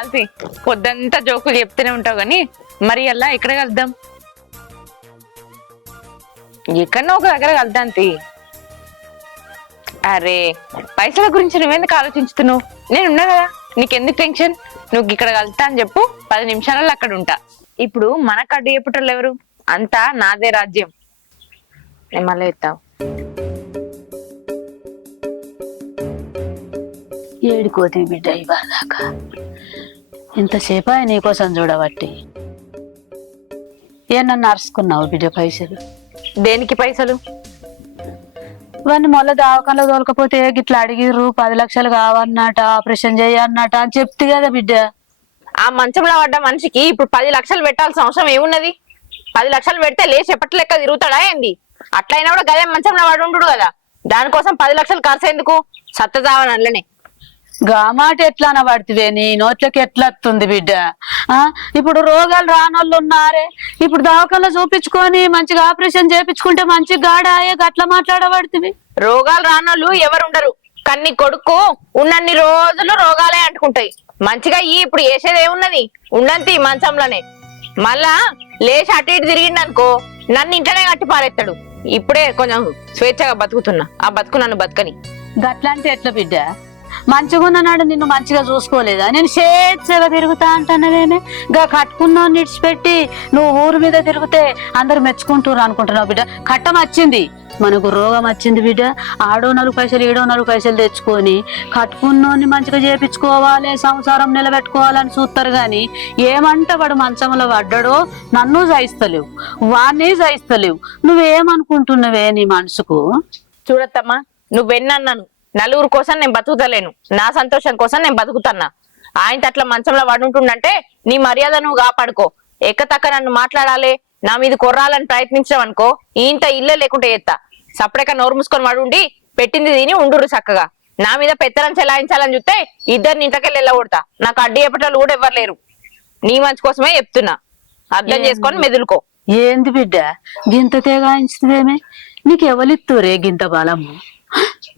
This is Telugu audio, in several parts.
చాల్సి పొద్దంతా జోకులు చెప్తూనే ఉంటావు గాని మరి అలా ఎక్కడ కలుద్దాం? ఎక్కడో ఒక దగ్గర కలుద్దాం తీ. అరే పైసల గురించి నువ్వెందుకు ఆలోచించుతున్నావు? నేనున్నా కదా, నీకెందుకు టెన్షన్? నువ్వు ఇక్కడ కలుతా అని చెప్పు, 10 నిమిషాలలో అక్కడ ఉంటా. ఇప్పుడు మనకు అడ్డు చెప్పుటోళ్ళు ఎవరు? అంతా నాదే రాజ్యం. నేను మళ్ళీ ఎత్తావు. ఏడుకోతి బిడ్డ ఇవాళదాకా ఇంతసేపు నీకోసం చూడబట్టి నన్ను అరుచుకున్నావు బిడ్డ పైసలు. దేనికి పైసలు? వాడిని మొన్న దావకంలో తోలకపోతే గిట్లా అడిగిర్రు 10 లక్షలు కావన్నట, ఆపరేషన్ చేయన్నట అని చెప్తే కదా బిడ్డ. ఆ మంచంలో పడ్డ మనిషికి ఇప్పుడు 10 లక్షలు పెట్టాల్సిన అవసరం ఏమున్నది? 10 లక్షలు పెడితే లేచి ఎప్పటి లెక్క తిరుగుతాడా ఏంది? అట్లయినా కూడా గదే మంచంలో పడి ఉండు కదా, దానికోసం 10 లక్షలు ఖర్చు ఎందుకు? సత్తదావని అట్లనే గా మాట ఎట్లా అనబడితే నీ నోట్లకి ఎట్లా వస్తుంది బిడ్డ? ఇప్పుడు రోగాలు రానోళ్ళు ఉన్నారే, ఇప్పుడు దవాఖానలో చూపించుకొని మంచిగా ఆపరేషన్ చేపించుకుంటే మంచి గాడాయే గట్లా మాట్లాడబడుతుంది. రోగాలు రానోళ్ళు ఎవరుండరు, కన్ని కొడుకు ఉన్నన్ని రోజులు రోగాలే అంటుకుంటాయి. మంచిగా ఇప్పుడు వేసేది ఏమున్నది? ఉన్నంతి మంచంలోనే. మళ్ళా లేచి అటు ఇటు తిరిగిండనుకో నన్ను ఇంట్లోనే కట్టి పారేస్తాడు. ఇప్పుడే కొంచెం స్వేచ్ఛగా బతుకుతున్నా, ఆ బతుకు నన్ను బతకని. గట్లంటే ఎట్లా బిడ్డ? మంచిగున్ననాడు నిన్ను మంచిగా చూసుకోలేదా? నేను స్వేచ్ఛగా తిరుగుతా అంటున్నదేమే. గా కట్టుకున్నా నిడిచిపెట్టి నువ్వు ఊరు మీద తిరిగితే అందరు మెచ్చుకుంటారు అనుకుంటున్నావు బిడ్డ. కట్టం వచ్చింది, మనకు రోగం వచ్చింది బిడ్డ. ఆడో 4 పైసలు ఈడో 4 పైసలు తెచ్చుకొని కట్టుకున్నోని మంచిగా చేపించుకోవాలి, సంసారం నిలబెట్టుకోవాలని చూస్తారు గాని ఏమంట వాడు మంచంలో పడ్డాడో నన్ను సహిస్తలేవు, వాడిని సహిస్తలేవు. నువ్వేమనుకుంటున్నావే నీ మనసుకు? చూడత్తమ్మా, నువ్వెన్నన్నాను నలుగురు కోసం నేను బతుకుతలేను, నా సంతోషం కోసం నేను బతుకుతున్నా. ఆయన అట్లా మంచంలో పడుంటుండంటే నీ మర్యాద నువ్వు కాపాడుకో. ఎక్కతక్క నన్ను మాట్లాడాలి, నా మీద కొర్రాలని ప్రయత్నించడం అనుకో ఇంత ఇల్లే లేకుంటే ఎత్తా. సపరేట్గా నోరు మూసుకొని పడుండి పెట్టింది తిని ఉండురు చక్కగా. నా మీద పెత్తనం చెలాయించాలని చూస్తే ఇద్దరిని ఇంతకెళ్ళి వెళ్ళగొడతా. నాకు అడ్డు చెప్పటోళ్ళు కూడా ఎవ్వరు లేరు. నీ మంచి కోసమే చెప్తున్నా, అర్థం చేసుకొని మెదులుకో. ఏంది బిడ్డ గింత తేగాయించుదేమే? నీకు ఎవరిత్తురే గింత బలము?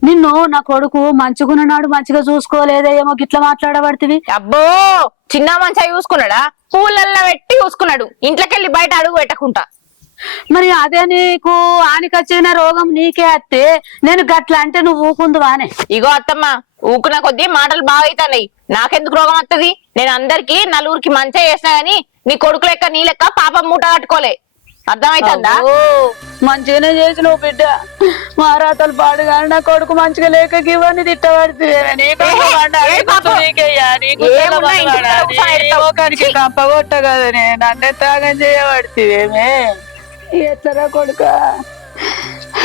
నిన్ను నా కొడుకు మంచిగున్నాడు, మంచిగా చూసుకోలేదేమో గిట్లా మాట్లాడబడుతుంది. అబ్బో చిన్న మంచిగా చూసుకున్నాడా? పూలల్లో పెట్టి చూసుకున్నాడు, ఇంట్లోకెళ్ళి బయట అడుగు పెట్టకుండా. మరి అదే నీకు ఆనికొచ్చిన రోగం నీకే అత్తే నేను గట్లా అంటే నువ్వు ఊకుందువానే? ఇగో అత్తమ్మ, ఊకున్న కొద్దీ మాటలు బాగా అవుతున్నాయి. నాకెందుకు రోగం వస్తుంది? నేను అందరికి నలుగురికి మంచిగా చేసినా గానీ నీ కొడుకు లెక్క నీ లెక్క పాపం మూట కట్టుకోలే. అర్థమైతుందా? మంచిగానే చేసినావు బిడ్డ. మారాతలు పాడుగాని నా కొడుకు మంచిగా లేక ఇవన్నీ తిట్టబడితే కంపగొట్ట కదనే నన్నే త్యాగం చేయబడితేమే. ఎట్లరా కొడుక,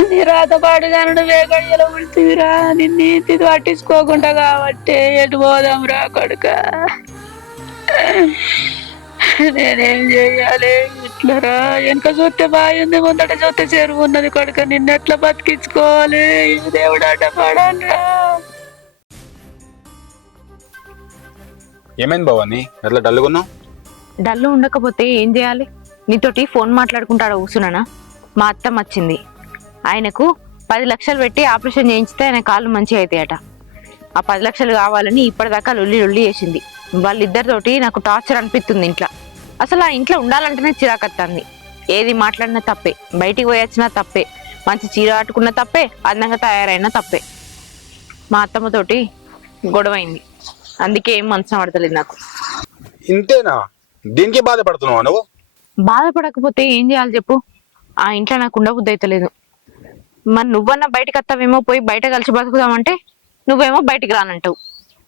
నీ రాత పాడుగాను నువ్వే గడియలో ఉడితివిరా. నిన్ను ఇది పట్టించుకోకుండా కాబట్టి ఎటు పోదాంరా కొడుక? నేనేం చెయ్యాలి? ఇట్లరా వెనక చూస్తే బాగుంది, ముందట చూస్తే చెరువు ఉన్నది కొడుక. నిన్నెట్లా బతికించుకోవాలి? దేవుడు అడ్డ పడాలరా. ఏమైంది భవాని, ఎట్లా డల్లుగున్నావు? డల్లు ఉండకపోతే ఏం చేయాలి? నీతోటి ఫోన్ మాట్లాడుకుంటాడా కూర్చున్నానా? మా అత్తమ్మ వచ్చింది. ఆయనకు 10 లక్షలు పెట్టి ఆపరేషన్ చేయించితే ఆయన కాళ్ళు మంచిగా అవుతాయట. ఆ 10 లక్షలు కావాలని ఇప్పటిదాకా లొల్లి చేసింది. వాళ్ళిద్దరితోటి నాకు టార్చర్ అనిపిస్తుంది ఇంట్లో. అసలు ఆ ఇంట్లో ఉండాలంటేనే చిరాకత్తంది. ఏది మాట్లాడినా తప్పే, బయటికి పోయి వచ్చినా తప్పే, మంచి చీర కట్టుకున్న తప్పే, అందంగా తయారైనా తప్పే. మా అత్తమ్మతోటి గొడవైంది, అందుకే ఏం మనసు పడతలేదు నాకు. ఇంతేనా? దీనికి బాధపడుతున్నావా నువ్వు? బాధపడకపోతే ఏం చేయాలి చెప్పు? ఆ ఇంట్లో నాకు ఉండబుద్ధి అయితలేదు. మరి నువ్వన్నా బయటకు వస్తావేమో, పోయి బయట కలిసి బతుకుదామంటే నువ్వేమో బయటికి రానంటావు.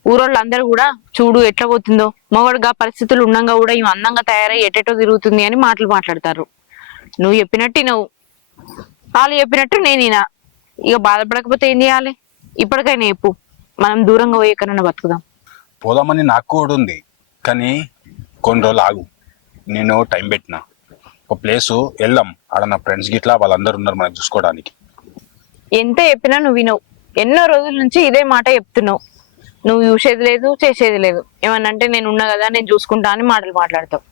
ఊరోళ్ళు అందరూ కూడా చూడు ఎట్లా పోతుందో, మొగడుగా పరిస్థితులు ఉండంగా కూడా ఇవి అందంగా తయారై ఎటెటో తిరుగుతుంది అని మాట్లాడతారు. నువ్వు చెప్పినట్టు నువ్వు, వాళ్ళు చెప్పినట్టు నేనేనా? ఇక బాధపడకపోతే ఏం చేయాలి? ఇప్పటికైనా చెప్పు, మనం దూరంగా పోయి ఎక్కడన్నా బతుకుదాం. పోదామని నాకు కూడా ఉంది, కానీ కొన్ని రోజులు ఆగు. నేను టైం పెట్టిన ఒక ప్లేసు వెళ్దాం. ఆడ నా ఫ్రెండ్స్ గిట్లా వాళ్ళందరూ ఉన్నారు మనకు చూసుకోవడానికి. ఎంత చెప్పినా నువ్వు వినవు. ఎన్నో రోజుల నుంచి ఇదే మాట చెప్తున్నావు. నువ్వు చూసేది లేదు, చేసేది లేదు. ఏమన్నంటే నేను ఉన్నా కదా, నేను చూసుకుంటా అని మాటలు మాట్లాడతావు.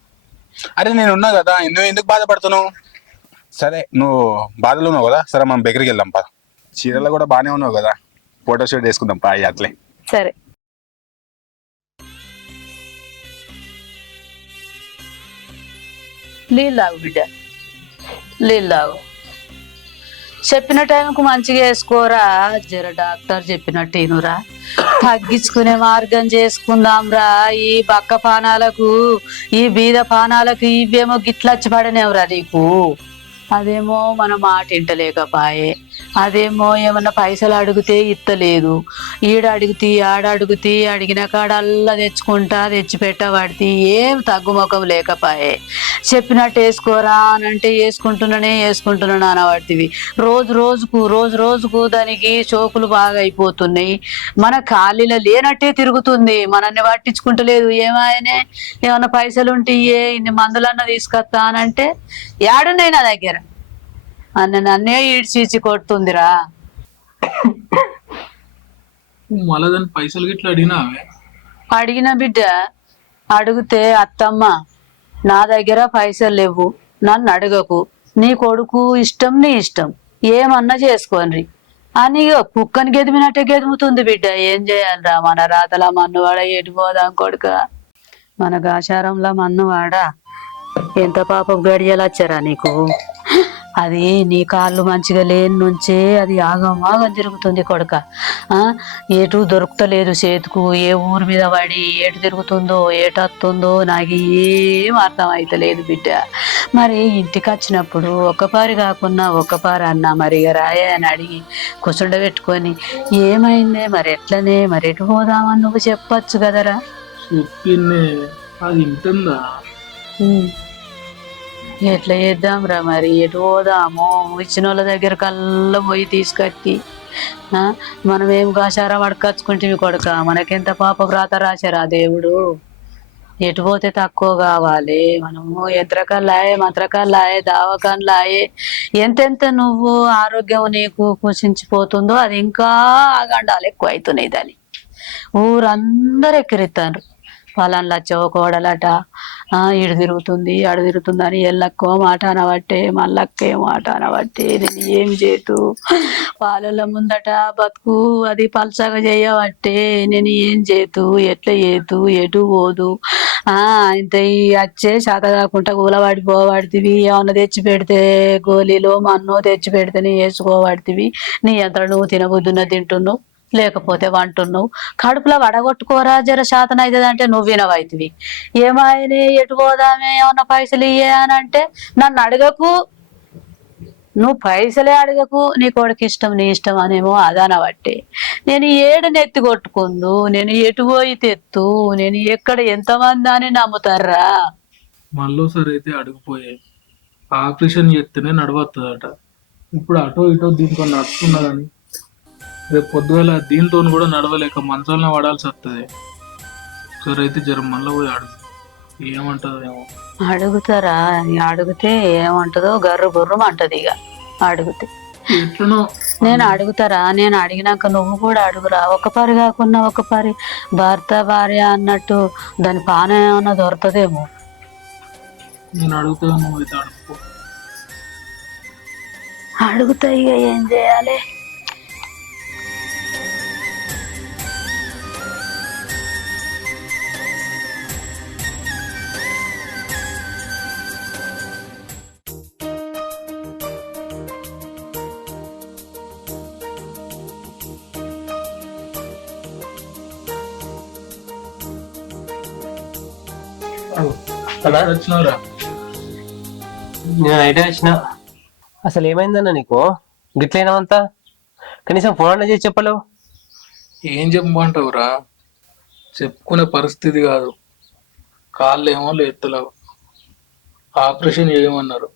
అరే నేను ఉన్నా కదా, నువ్వు ఎందుకు బాధపడుతున్నావు? సరే నువ్వు బాధలో ఉన్నావు కదా, సరే మనం బెకరికి వెళ్దాం పా. చీరలో కూడా బాగానే ఉన్నావు కదా, ఫోటో షూట్ వేసుకుందాం పా అట్లే. సరే. నీళ్ళు తాగు బిడ్డ, నీళ్ళు తాగు. చెప్పిన టైంకు మంచిగా వేసుకోరా, జర డాక్టర్ చెప్పినట్టు ఇనురా. తగ్గించుకునే మార్గం చేసుకుందాంరా. ఈ బక్క పానాలకు, ఈ బీద పానాలకు ఇవేమో గిట్లచ్చి పడనేవరా నీకు. అదేమో మన మాట ఇంటలేకపాయే, అదేమో ఏమన్నా పైసలు అడిగితే ఇత్తలేదు. ఈడ అడిగితే ఆడ అడిగితే అడిగిన కాడల్లా తెచ్చుకుంటా తెచ్చి పెట్టబడితే ఏం తగ్గుముఖం లేకపాయే. చెప్పినట్టు వేసుకోరా అని అంటే వేసుకుంటున్నాను అనబడితివి. రోజు రోజుకు దానికి చోకులు బాగా అయిపోతున్నాయి. మన ఖాళీలో లేనట్టే తిరుగుతుంది, మనల్ని పట్టించుకుంటలేదు. ఏమాయనే ఏమన్నా పైసలు ఉంటే ఇన్ని మందులన్నా తీసుకొస్తా అనంటే ఏడున్నాయి నా దగ్గర నన్నే ఈడ్చి కొడుతుందిరా. మళ్ళా దాని పైసలు గిట్లా అడిగినావే? అడిగిన బిడ్డ, అడిగితే అత్తమ్మ నా దగ్గర పైసలు లేవు, నన్ను అడగకు, నీ కొడుకు ఇష్టం నీ ఇష్టం, ఏమన్నా చేసుకోండి అని కుక్కని గెదిమినట్టే గెదుముతుంది బిడ్డ. ఏం చేయాలిరా, మన రాతలా మన్నువాడ ఎటుపోదాం కొడుక, మన గాచారంలో మన్నువాడ. ఎంత పాపం గడియలచ్చారా నీకు. అది నీ కాళ్ళు మంచిగా లేని నుంచే అది ఆగం తిరుగుతుంది కొడుక. ఎటు దొరుకుతలేదు చేతుకు, ఏ ఊరి మీద పడి ఏటు తిరుగుతుందో ఏటత్తుందో నాకు ఏం అర్థం అవుతలేదు బిడ్డ. మరి ఇంటికి వచ్చినప్పుడు ఒక్కపారి కాకున్నా ఒక్కపారి అన్నా మరి రాయే అని అడిగి కూర్చుండబెట్టుకొని ఏమైందే మరి ఎట్లనే మరి ఎటు పోదామని నువ్వు చెప్పచ్చు కదరా. చెప్పింది అది వింటుందా? ఎట్లా చేద్దాంరా మరి, ఎటు పోదాము. ఇచ్చిన వాళ్ళ దగ్గర కల్లా పోయి తీసుకొచ్చి మనం ఏం కాశారా పడకచ్చుకుంటే కొడుక, మనకెంత పాప వ్రాత రాశారా దేవుడు. ఎటు పోతే తక్కువ కావాలి. మనము యంత్రకాలాయే మంత్రకాలాయే దావకాన్లాయే ఎంతెంత నువ్వు ఆరోగ్యం నీకు కుషించిపోతుందో అది ఇంకా ఆగండాలు ఎక్కువ అవుతున్నాయి. దాన్ని ఊరందరూ ఎక్కిరిస్తారు. వాళ్ళని లచ్చవ కోడలట, ఇడు తిరుగుతుంది అడు తిరుగుతుంది అని ఎల్లక్కో మాట అనబట్టే మళ్ళక్కే మాట అనబట్టే నేను ఏం చేతు. వాళ్ళ ముందట బతుకు అది పల్చగా చేయబట్టే నేను ఏం చేతు, ఎట్లా చేతు, ఎటు పోదు. ఇంత వచ్చే శాత కాకుండా కూలబడి పోబడితివి. ఏమన్నా తెచ్చి పెడితే గోళీలో మన్నో తెచ్చి పెడితేనే వేసుకోబడితివి. నీ అంతా నువ్వు తినబుద్దున్న తింటున్నావు, లేకపోతే వంటున్నావు. కడుపులో వడగొట్టుకోరా జర శాతం అవుతుంది అంటే నువ్వు వినవైతివి. ఏమాయనే ఎటు పోదామే ఏమన్నా పైసలు ఇయ్యే అని అంటే నన్ను అడగకు, నువ్వు పైసలే అడగకు, నీ కొడుకు ఇష్టం నీ ఇష్టం అనేమో అదనబట్టి నేను ఏడు నెత్తి కొట్టుకుందు, నేను ఎటు పోయి తెత్తు, నేను ఎక్కడ ఎంతమంది అని నమ్ముతారా. మళ్ళోసారి అయితే అడుగుపోయే ఆపరేషన్ చేస్తేనే నడవస్తుందట. ఇప్పుడు అటో ఇటో దీంతో నడుస్తున్నదని రేపు పొద్దుగల దీంతో కూడా నడవలేక మంచాలనే వాడాల్సి వస్తుంది. సరే అయితే జ్వరం మళ్ళీ పోయి అడుగు, ఏమంటుందో ఏమో. అడుగుతారా, అడిగితే ఏమంటదో గర్రు బుర్రం అంటది. ఇక అడిగితే ఎట్లనో నేను అడుగుతారా, నేను అడిగినాక నువ్వు కూడా అడుగురా. ఒక పరి కాకున్నా ఒక పరి భర్త భార్య అన్నట్టు దాని పానం ఏమన్నా దొరుకుతుందేమో. నేను అడుగుతా, నువ్వు అయితే అడుగుకో. అడుగుతా, ఇక ఏం చేయాలి. వచ్చినవరా? నేను నైట్ వచ్చిన. అసలు ఏమైందన్న నీకు గిట్లైనావంతా? కనీసం ఫోన్ అన్న చేసి చెప్పలేవు. ఏం చెప్పమంటావురా, చెప్పుకునే పరిస్థితి కాదు. కాళ్ళు ఏమో లేత్తలేవు. ఆపరేషన్ చేయమన్నారు.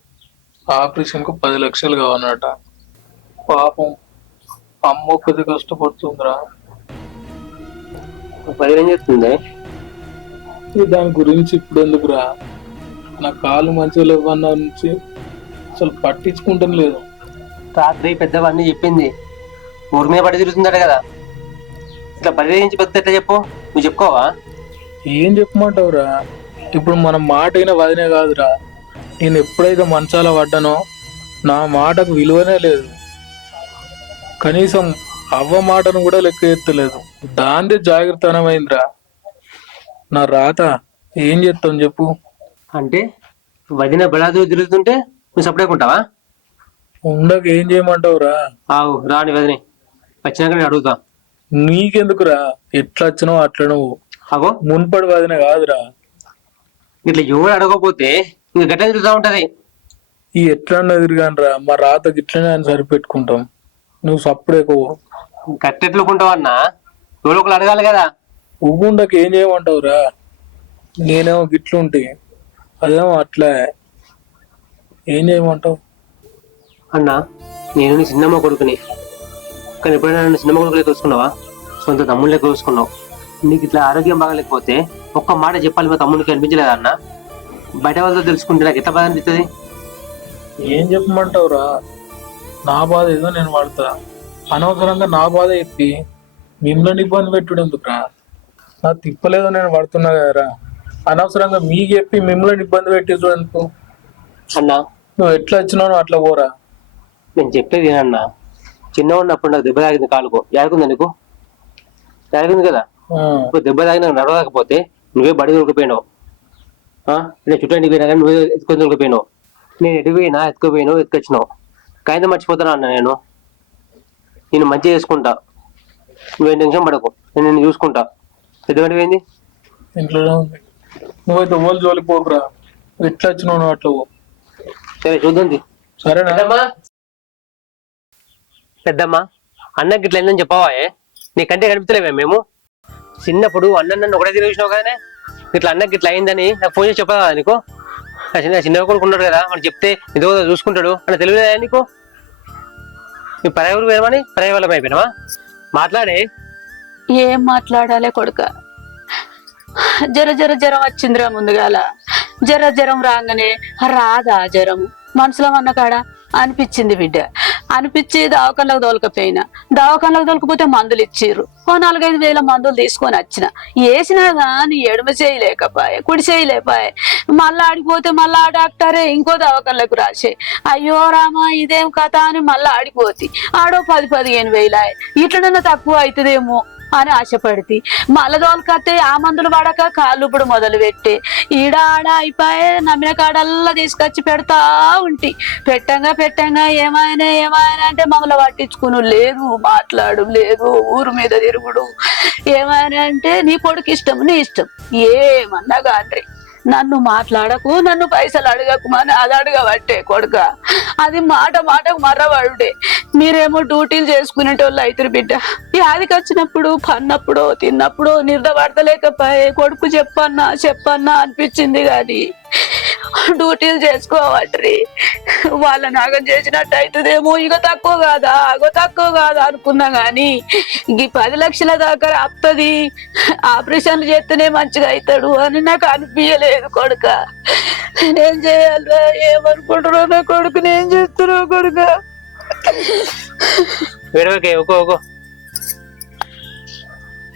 ఆపరేషన్కు 10 లక్షలు కావాలన్నట. పాపం అమ్మ ఒక్కది కష్టపడుతుందిరా. ఏం చెప్తుంది దాని గురించి ఇప్పుడు ఎందుకురా, నా కాళ్ళు మంచిగా లేవన్నా నుంచి అసలు పట్టించుకుంటాం లేదు. రాత్రి పెద్దవాడిని చెప్పింది, ఊరి మీద పడి తిరుగుతుందట కదా. ఇట్లా పరివేయించి బతితే ఎట్లా చెప్పు, నువ్వు చెప్పుకోవా? ఏం చెప్పమంటావురా, ఇప్పుడు మన మాట అయినా వదినే కాదురా. నేను ఎప్పుడైతే మంచాల పడ్డానో నా మాటకు విలువనే లేదు. కనీసం అవ్వ మాటను కూడా లెక్క ఎత్తలేదు. దాందే జాగ్రత్తనమైందిరా. నా రాత ఏం చేస్తాం చెప్పు. అంటే వదిన బలాదు తిరుగుతుంటే నువ్వు సపరేట్ ఉంటావా? ఉండక ఏం చేయమంటావురా? ఆవు రాని వదిని వచ్చినాక నేను అడుగుతా. నీకెందుకురా? ఎట్లా వచ్చినావు అట్లా నువ్వు అగో మున్పడి వదిన కాదురా. ఇట్లా ఎవరు అడగకపోతే ఇంకా గట్ట తిరుగుతా ఉంటది. ఈ ఎట్లా తిరిగానరా, మా రాత గిట్లనే అని సరిపెట్టుకుంటాం. నువ్వు సప్పుడేకో గట్టెట్లుకుంటావన్నా ఎవరో ఒకరు అడగాలి కదా. ఉవ్వుండక ఏం చేయమంటావురా? నేనేమో గిట్లుంటే అదేమో అట్లా. ఏం చేయమంటావు? అన్నా నేను నీ చిన్నమ్మ కొడుకుని, కానీ ఎప్పుడైనా నన్ను చిన్నమ్మ కొడుకు లెక్క చూసుకున్నావా? సొంత తమ్ముడు లెక్క చూసుకున్నావు. నీకు ఇట్లా ఆరోగ్యం బాగాలేకపోతే ఒక్క మాట చెప్పాలి మా తమ్ముడికి అనిపించలేదా అన్న? బయట వాళ్ళతో తెలుసుకుంటే నాకు ఎట్లా బాధ అనిపిస్తుంది? ఏం చెప్పమంటావురా? నా బాధ ఏదో నేను పడతా. అనవసరంగా నా బాధ ఎత్తి మిమ్మల్ని ఇబ్బంది పెట్టుడు ఎందుకురా? నా తిప్పలేదో నేను పడుతున్నా కదరా. అనవసరంగా మీకు చెప్పి మిమ్మల్ని ఇబ్బంది పెట్టేది ఎందుకు? అన్నా నువ్వు ఎట్లా వచ్చినావు అట్లా పోరా. నేను చెప్పేది అన్న, చిన్న ఉన్నప్పుడు నాకు దెబ్బ తాగింది కాలుకో, యాదుకుందా నీకు? యాదుకుంది కదా. ఇప్పుడు దెబ్బ తాగిన నడవకపోతే నువ్వే బడి దొరికిపోయినావు. నేను చుట్టానికి పోయినా కానీ నువ్వే ఎత్తుకొని దొరికిపోయినావు. నేను ఎటుపోయినా ఎత్తుకుపోయినావు, ఎత్తుకొచ్చినావు. కాగితం మర్చిపోతానా అన్న? నేను మంచిగా చేసుకుంటా, నువ్వేం టెన్షన్ పడకు, నేను నిన్ను చూసుకుంటా. పెద్దవాడి పోయింది ఇంట్లోనే ఉంది. నువ్వైతే ఓళ్ళు జోలికి పోకురా. ఎట్లా వచ్చినావు నువ్వు అట్లా పో. సరే చూద్దాం. సరేనా? పెద్దమ్మా అన్నకి ఇట్లా అయిందని చెప్పావా? నీ కంటే కనిపించలేమే మేము? చిన్నప్పుడు అన్న నన్ను ఒకటే తిరిగినావు కదనే. ఇట్లా అన్నకి ఇట్లా అయిందని నాకు ఫోన్ చేసి చెప్పదా నీకు? చిన్న కొడుకు ఉన్నాడు కదా, వాడు చెప్తే ఏదో చూసుకుంటాడు అని తెలియలేదా నీకు? నువ్వు పరాయి ఊరు పోయినామని పరాయి వాళ్ళం అయిపోయినావా? మాట్లాడే. ఏం మాట్లాడాలి కొడుక? జ్వరం వచ్చిందిరా ముందుగాల. జ్వరం రాగానే రాదా జ్వరం మనసులో అన్న కాడ అనిపించింది బిడ్డ. అనిపించి దవాఖానలకు దవాఖానలకు తోలకపోతే మందులు ఇచ్చిర్రు. 4-5 వేల మందులు తీసుకొని వచ్చిన. వేసినా కానీ ఎడమ చేయలేకపాయే, కుడి చేయలేపాయే. మళ్ళా ఆడిపోతే మళ్ళా ఆ డాక్టరే ఇంకో దవాఖానలకు రాసే. అయ్యో రామా ఇదేం కథ అని మళ్ళా ఆడిపోతి. ఆడో 10-15 వేలు. ఇట్లనన్నా తక్కువ అవుతుందేమో అని ఆశపడితే మళ్ళా దోలకత్తే ఆ మందులు పడక కాళ్ళు ఇప్పుడు మొదలు పెట్టే. ఈడ ఆడ అయిపోయే. నమ్మిన కాడల్లా తీసుకొచ్చి పెడతా ఉంటి. పెట్టంగా ఏమైనా అంటే మమ్మల్ని పట్టించుకును లేదు, మాట్లాడు లేదు, ఊరు మీద తిరుగుడు. ఏమైనా అంటే నీ కొడుకు ఇష్టం, నీ ఇష్టం. ఏమన్నా గాండ్రి నన్ను మాట్లాడకు, నన్ను పైసలు అడగకు అని అది అడగబట్టే కొడుక. అది మాటకు మర్రబడుడే. మీరేమో డ్యూటీలు చేసుకునేటోళ్ళు అవుతారు బిడ్డ. యాదికి వచ్చినప్పుడు పన్నప్పుడు తిన్నప్పుడు నిర్దపడతలేకపోయే. కొడుకు చెప్పన్నా అనిపించింది కానీ డ్యూటీలు చేసుకోవట్రి. వాళ్ళ నాగం చేసినట్టు అవుతుందేమో. ఇక తక్కువ కాదా అనుకున్నా గాని ఈ 10 లక్షల దాకా అత్తది, ఆపరేషన్లు చేస్తేనే మంచిగా అవుతాడు అని నాకు అనిపించలేదు కొడుక. నేనేం చేయాలిరా? ఏమనుకుంటున్నావు నా కొడుకు? నేను చేస్తున్నావు కొడుక?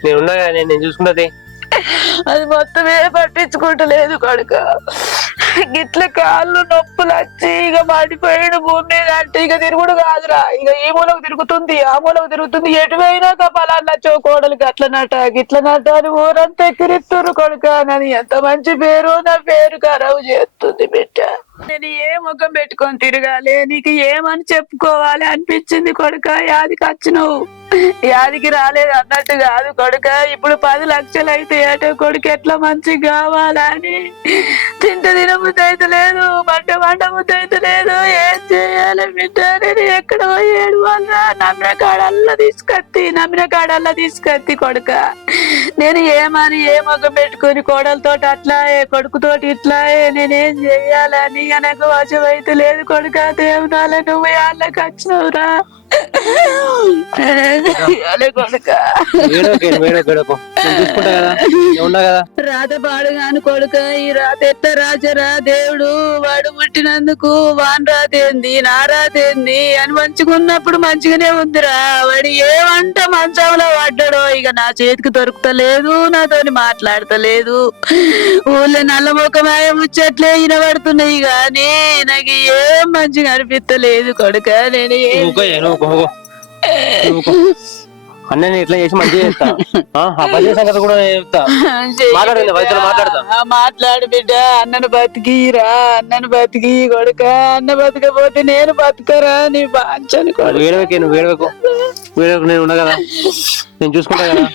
నేనున్నా కదా, నేను చూసుకున్నది. అది మొత్తమే పట్టించుకుంటలేదు కొడుక. గిట్ల కాళ్ళు నొప్పులు వచ్చి ఇక మాడిపోయాడు భూమి మీద అంటే ఇక తిరుగుడు కాదురా. ఇక ఈ మూలకు తిరుగుతుంది, ఆ మూలకు తిరుగుతుంది. ఎటువైనా పలానా కోడలు గిట్లనట అని ఊరంతా ఎక్కిరిస్తున్నారు కొడుక. నన్ను ఎంత మంచి పేరు, నా పేరు ఖరాబు చేస్తుంది బిడ్డ. నేను ఏ ముఖం పెట్టుకొని తిరగాలి, నీకు ఏమని చెప్పుకోవాలి అనిపించింది కొడుక. యాదికి వచ్చినావు, యాదికి రాలేదు అన్నట్టు కాదు కొడుక. ఇప్పుడు 10 లక్షలు అయితే అటో కొడుకు ఎట్లా మంచిగా కావాలని తినబుద్ధి అయితే లేదు, మంట బుద్ధి అయితే లేదు. ఏం చేయాలి బిడ్డ? నేను ఎక్కడ పోయేడు వల్ల నమ్మిన కాడల్లా తీసుకొత్తి కొడుక. నేను ఏమని ఏ ముఖం పెట్టుకొని కోడలతో అట్లా కొడుకుతోటి ఇట్లా నేనేం చెయ్యాలని నాకు వశమైతే లేదు కొడుక. దేవునాల నువ్వు వాళ్ళకి వచ్చినవురా రాత పాడుగాను కొడుక. ఈ రాత ఎట్ట రాజరా దేవుడు? వాడు పుట్టినందుకు వాన్ రాతేంది నా రాతేంది అని మంచుకున్నప్పుడు మంచిగానే ఉందిరా. వాడు ఏమంట మంచంలో పడ్డాడో ఇక నా చేతికి దొరుకుతలేదు, నాతోని మాట్లాడతలేదు. ఊళ్ళో నల్ల ముఖమాయ ముచ్చట్లే వినబడుతున్నాయి గానీ నాకు ఏం మంచిగా అనిపిస్తలేదు కొడుక. నేను అన్నని ఎట్లా చేసి మంచిగా చేస్తా. ఆ పని సంగతి కూడా నేను చెప్తా. మాట్లాడండి, వయసులో మాట్లాడతా. మాట్లాడు బిడ్డ. అన్నను బతికిరా, అన్నను బతికి కొడుక. అన్న బతకపోతే నేను బతకరా నీ బాంచను కొడుకు. వేడవకే, నువ్వు వేడవకు. వేడవకు, నేను ఉన్నా కదా, నేను చూసుకుంటా కదా.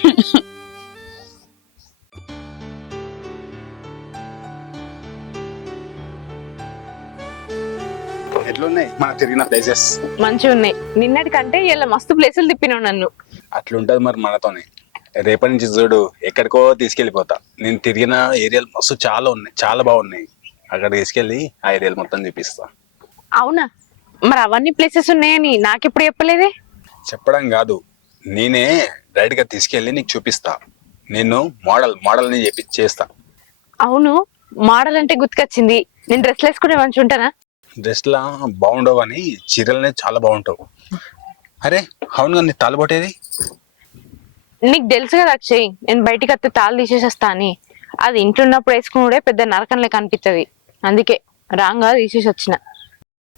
ఎట్లున్నాయి మన తిరిగిన ప్లేసెస్? మంచిగా ఉన్నాయి. నిన్నటికంటే ఇలా మస్తు ప్లేసులు తిప్పినావు నన్ను. అట్లుంటది మరి మనతోనే. రేపటి నుంచి చూడు ఎక్కడికో తీసుకెళ్ళిపోతా. నేను తిరిగిన ఏరియాలు మస్తు చాలా ఉన్నాయి, చాలా బాగున్నాయి. అక్కడ తీసుకెళ్ళి ఆ ఏరియాలు మొత్తం చూపిస్తా. అవునా? మరి అవన్నీ ప్లేసెస్ ఉన్నాయని నాకెప్పుడు చెప్పలేదే? చెప్పడం కాదు, నేనే డైరెక్ట్ గా తీసుకెళ్ళి నీకు చూపిస్తా. నేను మోడల్ని చేస్తా. అవును, మోడల్ అంటే గుర్తుకొచ్చింది. నేను డ్రెస్లు వేసుకునే మంచి ఉంటానా? డ్రెస్లా బాగుండవు కానీ చీరలనే చాలా బాగుంటావు. అరే అవును, నీ తాలుబొట్టేది? నీకు తెలుసు కదా అక్షయ్, నేను బయటికి వస్తే తాళ్ళు తీసేసేస్తా అని. అది ఇంట్లో ఉన్నప్పుడు వేసుకునే పెద్ద నరకం లెక్క అనిపిస్తుంది. అందుకే రాంగా తీసేసి వచ్చిన.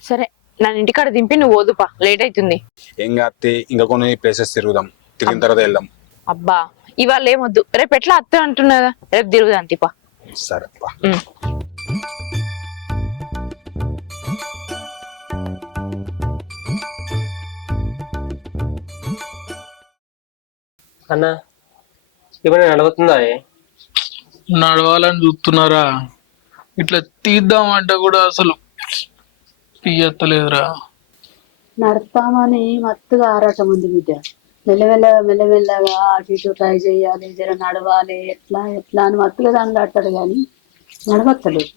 సరే, నన్ను ఇంటికాడ దింపి నువ్వు ఓదుపా, లేట్ అవుతుంది. ఏం కాస్తే ఇంకా కొన్ని ప్లేసెస్ తిరుగుదాం, తిరిగిన తర్వాత వెళ్దాం. అబ్బా ఇవాళ ఏమొద్దు, రేపు ఎట్లా అత్త అంటున్నదా, రేపు తిరుగుదాం తిపా. సరే అబ్బా. అన్న ఏమైనా నడుగుతుందా? నడవాలని చూస్తున్నారా? ఇట్లా తీద్దామంటే కూడా అసలు తీయత్తలేదురా. నడతామని మత్తుగా ఆరాటం ఉంది బిడ్డ. మెల్లమెల్లగా అటు ఇటు ట్రై చేయాలి, జర నడవాలి, ఎట్లా అని మత్తుగా దాన్ని ఆడతాడు కానీ నడవత్తలేదు.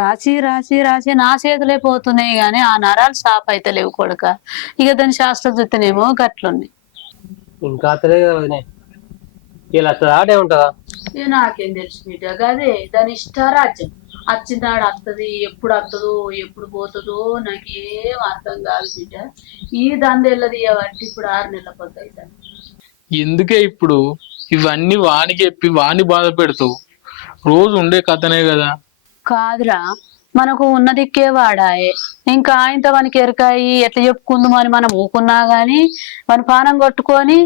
రాసి నా చేతులే పోతున్నాయి కానీ ఆ నరాలు షాప్ అయితే లేవు కొడుక. ఇక దాని శాస్త్రం చూస్తేనేమో గట్లుంది. ఇంకా అత్తలేదు కదా వదినే. ఇలా ఆడే ఉంటుందా? నాకేం తెలుసు బిడ్డ, గదే దాని ఇష్టారాజ్యం. వచ్చినాడు వస్తుంది, ఎప్పుడు వస్తుందో ఎప్పుడు పోతుందో నాకేం అర్థం కాదు బిడ్డ. ఈ దందెళ్ళది బట్టి ఇప్పుడు 6 నెలల పొద్దు అవుతాను. ఎందుకే ఇప్పుడు ఇవన్నీ వానికి చెప్పి వాణ్ణి బాధ పెడతావు? రోజు ఉండే కథనే కదా. కాదురా, మనకు ఉన్న దిక్కే వాడాయే. ఇంకా ఆయనతో మనకి ఎరకాయి ఎట్లా చెప్పుకుందాం అని మనం ఊకున్నా గాని మన పానం కొట్టుకొని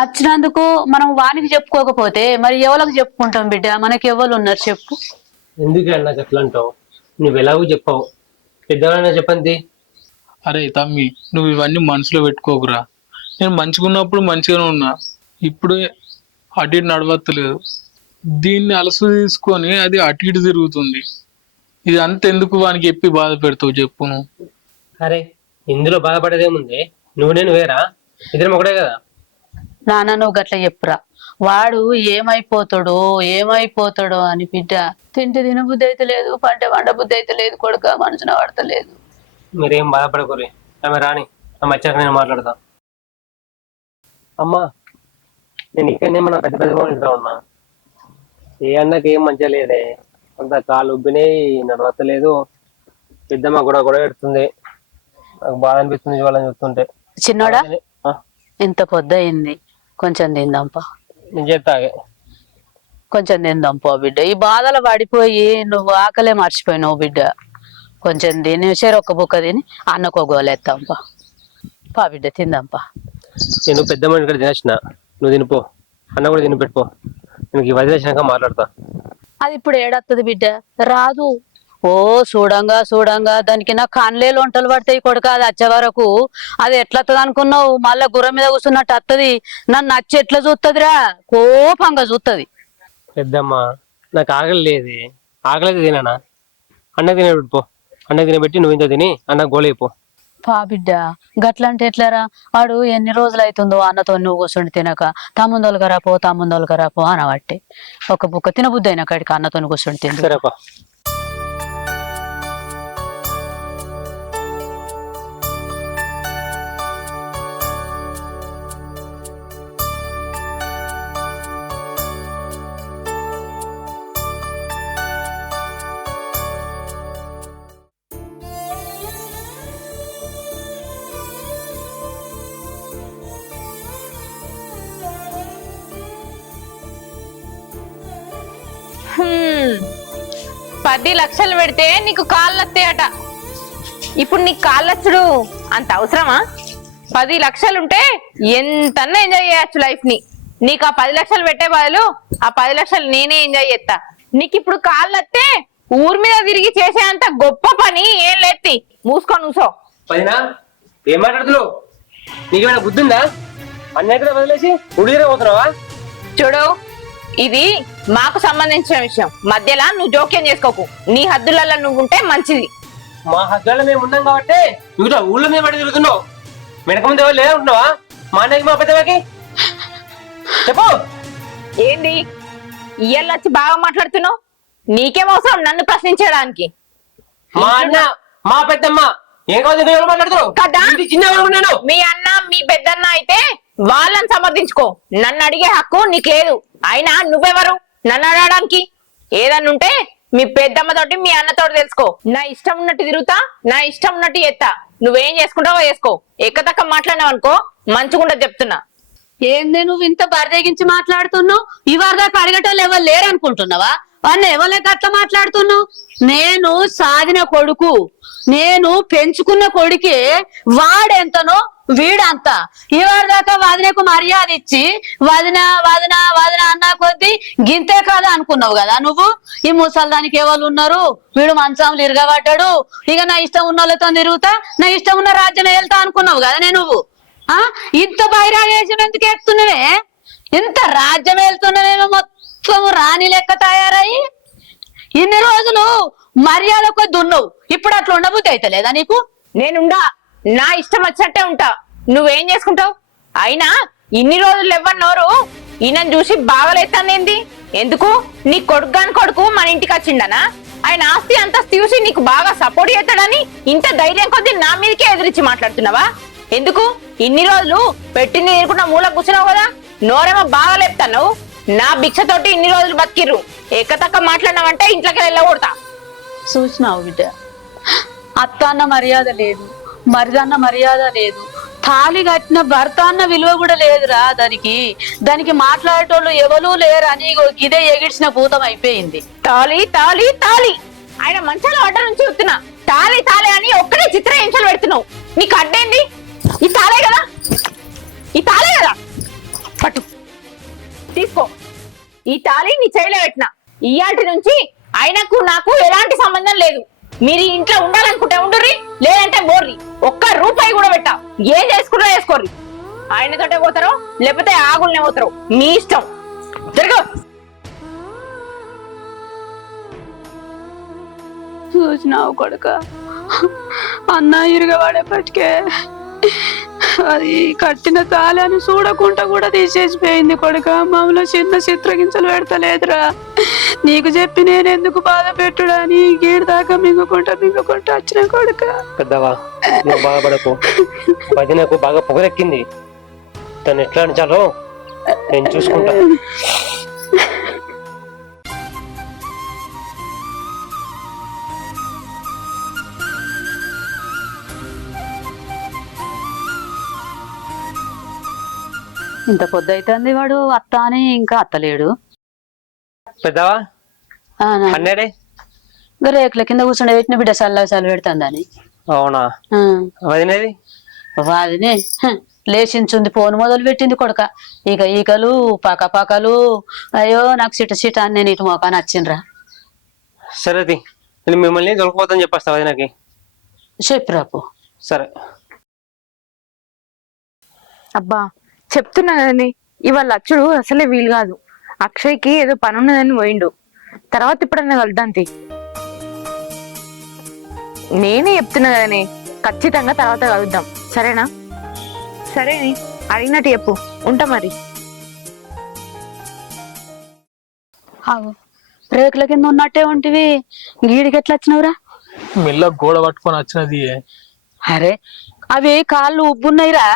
వచ్చినందుకు మనం వానికి చెప్పుకోకపోతే మరి ఎవరికి చెప్పుకుంటాం బిడ్డ? మనకి ఎవరు ఉన్నారు చెప్పు? ఎందుకు నాకు ఎట్లా అంటావు? నువ్వు ఎలాగో చెప్పావు, పెద్దవాళ్ళైనా చెప్పండి. అరే తమ్మి, నువ్వు ఇవన్నీ మనసులో పెట్టుకోకురా. నేను మంచిగున్నప్పుడు మంచిగానే ఉన్నా, ఇప్పుడే అటు ఇటు నడవత్తలేదు. దీన్ని అలసు తీసుకొని అది అటు ఇటు తిరుగుతుంది. ఇది అంతెందుకు వానికి చెప్పి బాధ పెడతావు చెప్పు నువ్వు? అరే ఇందులో బాధపడేదేముంది? నేను వేరా, ఇద్దరం ఒకటే కదా. నాన్న నువ్వు గట్ల చెప్పురా. వాడు ఏమైపోతాడో అని బిడ్డ. తింటే తినబుద్ధి అయితే లేదు, పంట వండబుద్ధి అయితే లేదు కొడుక, మనసున పడతలేదు. మీరేం బాధపడకూరి, ఆమె రాని, ఆమె వచ్చాక నేను మాట్లాడతా. అమ్మా నేను ఇక్కడనే మన పెద్ద ఇంట్లో ఉన్నా. ఏ అన్నకి ఏం మంచిగా లేదే, అంత కాలు ఉబ్బినాయి, నడవత్తలేదు. పెద్దమ్మ కూడా ఎడుతుంది. నాకు బాధ అనిపిస్తుంది వాళ్ళని చూస్తుంటే. చిన్నోడా, ఇంత పొద్దు అయింది, కొంచెం తిందాంపా. నేను చేస్తాగే, కొంచెం తిందాంపో బిడ్డ. ఈ బాధలు పడిపోయి నువ్వు ఆకలే మర్చిపోయినావు బిడ్డ. కొంచెం తిని ఒక్క బుక్క తిని అన్నకో గోలేస్తాంపా. పా బిడ్డ తిందాంపా. నేను పెద్దమ్మ ఇక్కడ తినేసిన, నువ్వు తినిపో, అన్న కూడా తిని పెట్టుకో. నేను వదిలేసినాక మాట్లాడతా. అది ఇప్పుడు ఏడత్తది బిడ్డ, రాదు. ఓ చూడంగా దానికి నా కన్లేలు వంటలు పడతాయి కొడుక. అది వచ్చే వరకు అది ఎట్లత్తది అనుకున్నావు? మళ్ళా గుర్రం మీద కూర్చున్నట్టు వత్తది. నన్ను నచ్చి ఎట్లా చూస్తుందిరా, కోపంగా చూస్తుంది. పెద్దమ్మ నాకు ఆకలి లేదు, ఆకలి తినానా? అన్న తినబెట్టుపో, అన్న తినబెట్టి నువ్వు ఇంత తిని అన్న గోళైపో. పా బిడ్డ, గట్లంటే ఎట్లారా? వాడు ఎన్ని రోజులు అవుతుందో అన్నతో నువ్వు కూర్చుండి తినక, తమ్ముందోలుగా రాపో అనబట్టి ఒక బుక్క తినబుద్ధి అయినా కాడికి అన్నతో కూర్చుండి తింది. సరేపా. హ్మ్. 10 లక్షలు పెడితే నీకు కాళ్ళు వస్తాయట. ఇప్పుడు నీకు కాళ్ళు వచ్చుడు అంత అవసరమా? 10 లక్షలుంటే ఎంతన్నా ఎంజాయ్ చేయొచ్చు లైఫ్ ని. నీకు ఆ 10 లక్షలు పెట్టే బదులు ఆ 10 లక్షలు నేనే ఎంజాయ్ చేస్తా. నీకు ఇప్పుడు కాళ్ళు వస్తే ఊరి మీద తిరిగి చేసేంత గొప్ప పని ఏం లేత్తి. మూసుకొని కూసో. పదినా ఏం మాట్లాడుతున్నావు? నీకేమైనా బుద్ధి ఉందా? అన్నీ ఎక్కడ వదిలేసి ఉడిగిరే పోతున్నావా? చూడు, ఇది మాకు సంబంధించిన విషయం. మధ్యలో నువ్వు జోక్యం చేసుకోకు. నీ హద్దులలో నువ్వు ఉంటే మంచిది. మా హద్దుల్లో మేము ఉన్నాం కాబట్టి నువ్వు ఊళ్ళో మీద పడి తిరుగుతున్నావు. వెనక ముందు ఎవరు లేదా ఉంటున్నావా? మా అన్నకి మా పెద్దవాకి చెప్పు. ఏంది ఇయ్యాల వచ్చి బాగా మాట్లాడుతున్నావు? నీకేం అవసరం నన్ను ప్రశ్నించడానికి? మా అన్న మా పెద్దమ్మ ఏం కావాలి ఎవరు మాట్లాడుతున్నావు కదా? చిన్న మీ అన్న మీ పెద్దన్న అయితే వాళ్ళని సమర్థించుకో. నన్ను అడిగే హక్కు నీకు లేదు. అయినా నువ్వెవరు నన్ను అడగడానికి? ఏదన్నుంటే మీ పెద్దమ్మతోటి మీ అన్నతోటి తెలుసుకో. నా ఇష్టం ఉన్నట్టు తిరుగుతా, నా ఇష్టం ఉన్నట్టు ఎత్తా. నువ్వేం చేసుకుంటావో చేసుకో. ఎక్కదక్క మాట్లాడినావు అనుకో మంచిగుండా చెప్తున్నా. ఏంది నువ్వు ఇంత బరిదెగించి మాట్లాడుతున్నావు? ఈ వరదాకా అడగటోళ్ళు ఎవరు లేరు అనుకుంటున్నావా? వాడిని ఎవరికి అట్లా మాట్లాడుతున్నావు? నేను సాధిన కొడుకు, నేను పెంచుకున్న కొడుకే. వాడెంతనో వీడంత. ఈ వరదాకా వదినకు మర్యాద ఇచ్చి వదిన వదిన వదిన అన్నా కొద్దీ గింతే కాదా అనుకున్నావు కదా నువ్వు. ఈ ముసల్దానికి ఎవరు ఉన్నారు, వీడు మంచంలో ఇరగబడ్డాడు, ఇక నా ఇష్టం ఉన్న వాళ్ళతో తిరుగుతా, నా ఇష్టం ఉన్న రాజ్యం వెళ్తా అనుకున్నావు కదా నువ్వు. ఇంత బైరాగేశం ఎందుకు ఎత్తున్నవే? ఇంత రాజ్యం వెళ్తున్నవేమో మొత్తం రాణి లెక్క తయారయ్యి. ఇన్ని రోజులు మర్యాద కొద్ది ఉన్నావు, ఇప్పుడు అట్లా ఉండబుద్ధి అయితే లేదా నీకు? నేనుండా, నా ఇష్టం వచ్చినట్టే ఉంటా. నువ్వేం చేసుకుంటావు? అయినా ఇన్ని రోజులు ఎవ్వన్నోరు ఈయనను చూసి బాగలేతానేంది? ఎందుకు? నీ కొడుకు మన ఇంటికి వచ్చిండనా? ఆయన ఆస్తి అంతస్తు చూసి నీకు బాగా సపోర్ట్ చేస్తాడని ఇంత ధైర్యం కొద్ది నా మీదకే ఎదిరించి మాట్లాడుతున్నావా? ఎందుకు? ఇన్ని రోజులు పెట్టింది నీరుకున్న మూల కూర్చున్నావు కదా, నోరేమో బాగా లేపుతావు. నా భిక్షతోటి ఇన్ని రోజులు బతికిర్రు. ఎక్కతక్క మాట్లాడినావంటే ఇంట్లోకి వెళ్ళకూడతా. చూసినావు బిడ్డ, అత్త అన్న మర్యాద లేదు, మరిదన్న మర్యాద లేదు, తాళి కట్టిన భర్త అన్న విలువ కూడా లేదురా దానికి. దానికి మాట్లాడేటోళ్ళు ఎవరూ లేరని ఇదే ఎగిడ్చిన భూతం అయిపోయింది. తాళి తాళి తాళి ఆయన మంచాల అడ్డ నుంచి వస్తున్నా. తాళి తాళి అని ఒక్కడే చిత్రహింసలు పెడుతున్నావు. నీకు అడ్డేంది? ఈ తాళే కదా, ఈ తాళే కదా, పట్టు తీసుకో. ఈ తాళి నీ చేయిలో పెట్టినా. ఇయాటి నుంచి ఆయనకు నాకు ఎలాంటి సంబంధం లేదు. మీరు ఇంట్లో ఉండాలనుకుంటే ఉండుర్రి, లేదంటే బోర్రి. ఒక్క రూపాయి కూడా పెట్టా. ఏం చేసుకుంటా చేసుకోర్రి. ఆయనతోటే పోతారో లేకపోతే ఆగుల్నే పోతారో మీ ఇష్టం. జరుగు. చూసినావు కొడుక, అన్న ఇరగబడేపటికే అది కట్టిన తాళాన్ని చూడకుండా కూడా తీసేసిపోయింది కొడుక. మామూలు చిన్న చిత్రగించలు పెడతలేదురా. నీకు చెప్పి నేను ఎందుకు బాధ పెట్టుడా అని గీడి దాకా మింగుకుంటా వచ్చిన కొడుక. పెద్దవా నువ్వు బాధపడకు. వదినకు బాగా పొగరెక్కింది. తను ఎట్లా అనిచాలో నేను చూసుకుంటా. ఇంత పొద్దు అవుతుంది వాడు అత్త అని ఇంకా అత్తలేడు. పెద్దవా అన్నాడే రేకుల కింద కూర్చుండే పెట్టిన బిడ్డ చల్ల పెడుతుందని. అవునా? వదినేది వాదినే లేచించుంది, ఫోన్ మొదలు పెట్టింది కొడుక. ఇక ఈకలు పకలు. అయ్యో నాకు సిట అని నేను ఇటు మోకాని వచ్చిండ్రా. సరే నేను మిమ్మల్ని దొరకపోతాను చెప్పేస్తా వదినకి. చెప్పిరాపు. సరే. అబ్బా చెప్తున్నా కదండి, ఇవాళ అచ్చుడు అసలే వీలు కాదు. అక్షయ్కి ఏదో పని ఉన్నదని పోయిండు. తర్వాత ఇప్పుడన్నా కలుద్దాంతి. నేనే చెప్తున్నా కదనే, ఖచ్చితంగా తర్వాత కలుద్దాం. సరేనా? సరే అడిగినట్టు చెప్పు. ఉంటా మరి. రేకుల కింద ఉన్నట్టే ఉంటివి, గీడికి ఎట్లా వచ్చినవురా? మెల్ల గోడ పట్టుకొని వచ్చినది. అరే అవి కాళ్ళు ఉబ్బున్నాయిరా,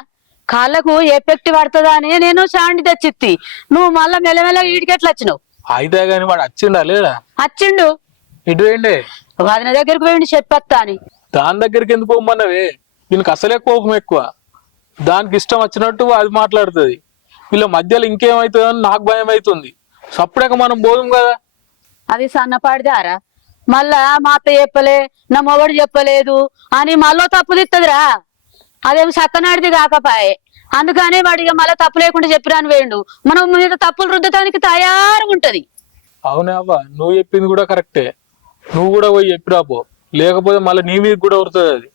కాళ్ళకు ఎఫెక్ట్ పడుతుందా అని నేను శాండి తెచ్చిత్తి. నువ్వు మళ్ళా మెల్లమెల్ల ఈడికి ఎట్లా వచ్చినావు? అయితే గాని వాడు వచ్చిండా లేడా? వచ్చిండు. ఇటు వేయండి. వదిన దగ్గరికి పోయిండి చెప్పత్తా అని. దాని దగ్గరికి ఎందుకు పోమన్నవే? దీనికి అసలే కోపం ఎక్కువ. దానికి ఇష్టం వచ్చినట్టు అది మాట్లాడుతుంది. వీళ్ళ మధ్యలో ఇంకేమైతుందో అని నాకు భయం అవుతుంది. సప్పుడేక మనం పోదాం కదా. అది సన్నపాడిదారా? మళ్ళా మా అత్త చెప్పలే, నా మొగడు చెప్పలేదు అని మళ్ళీ తప్పు తిత్తదిరా. అదేమి సక్కనాడిది కాకపాయే. అందుకనే వాడిగా మళ్ళీ తప్పు లేకుండా చెప్పిరాని వేయండు మనం మీద తప్పులు రుద్దటానికి తయారుగా ఉంటది. అవునే అవ్వ, నువ్వు చెప్పింది కూడా కరెక్టే. నువ్వు కూడా పోయి చెప్పిరాపో, లేకపోతే మళ్ళీ నీ మీద కూడా ఉరుతుంది అది.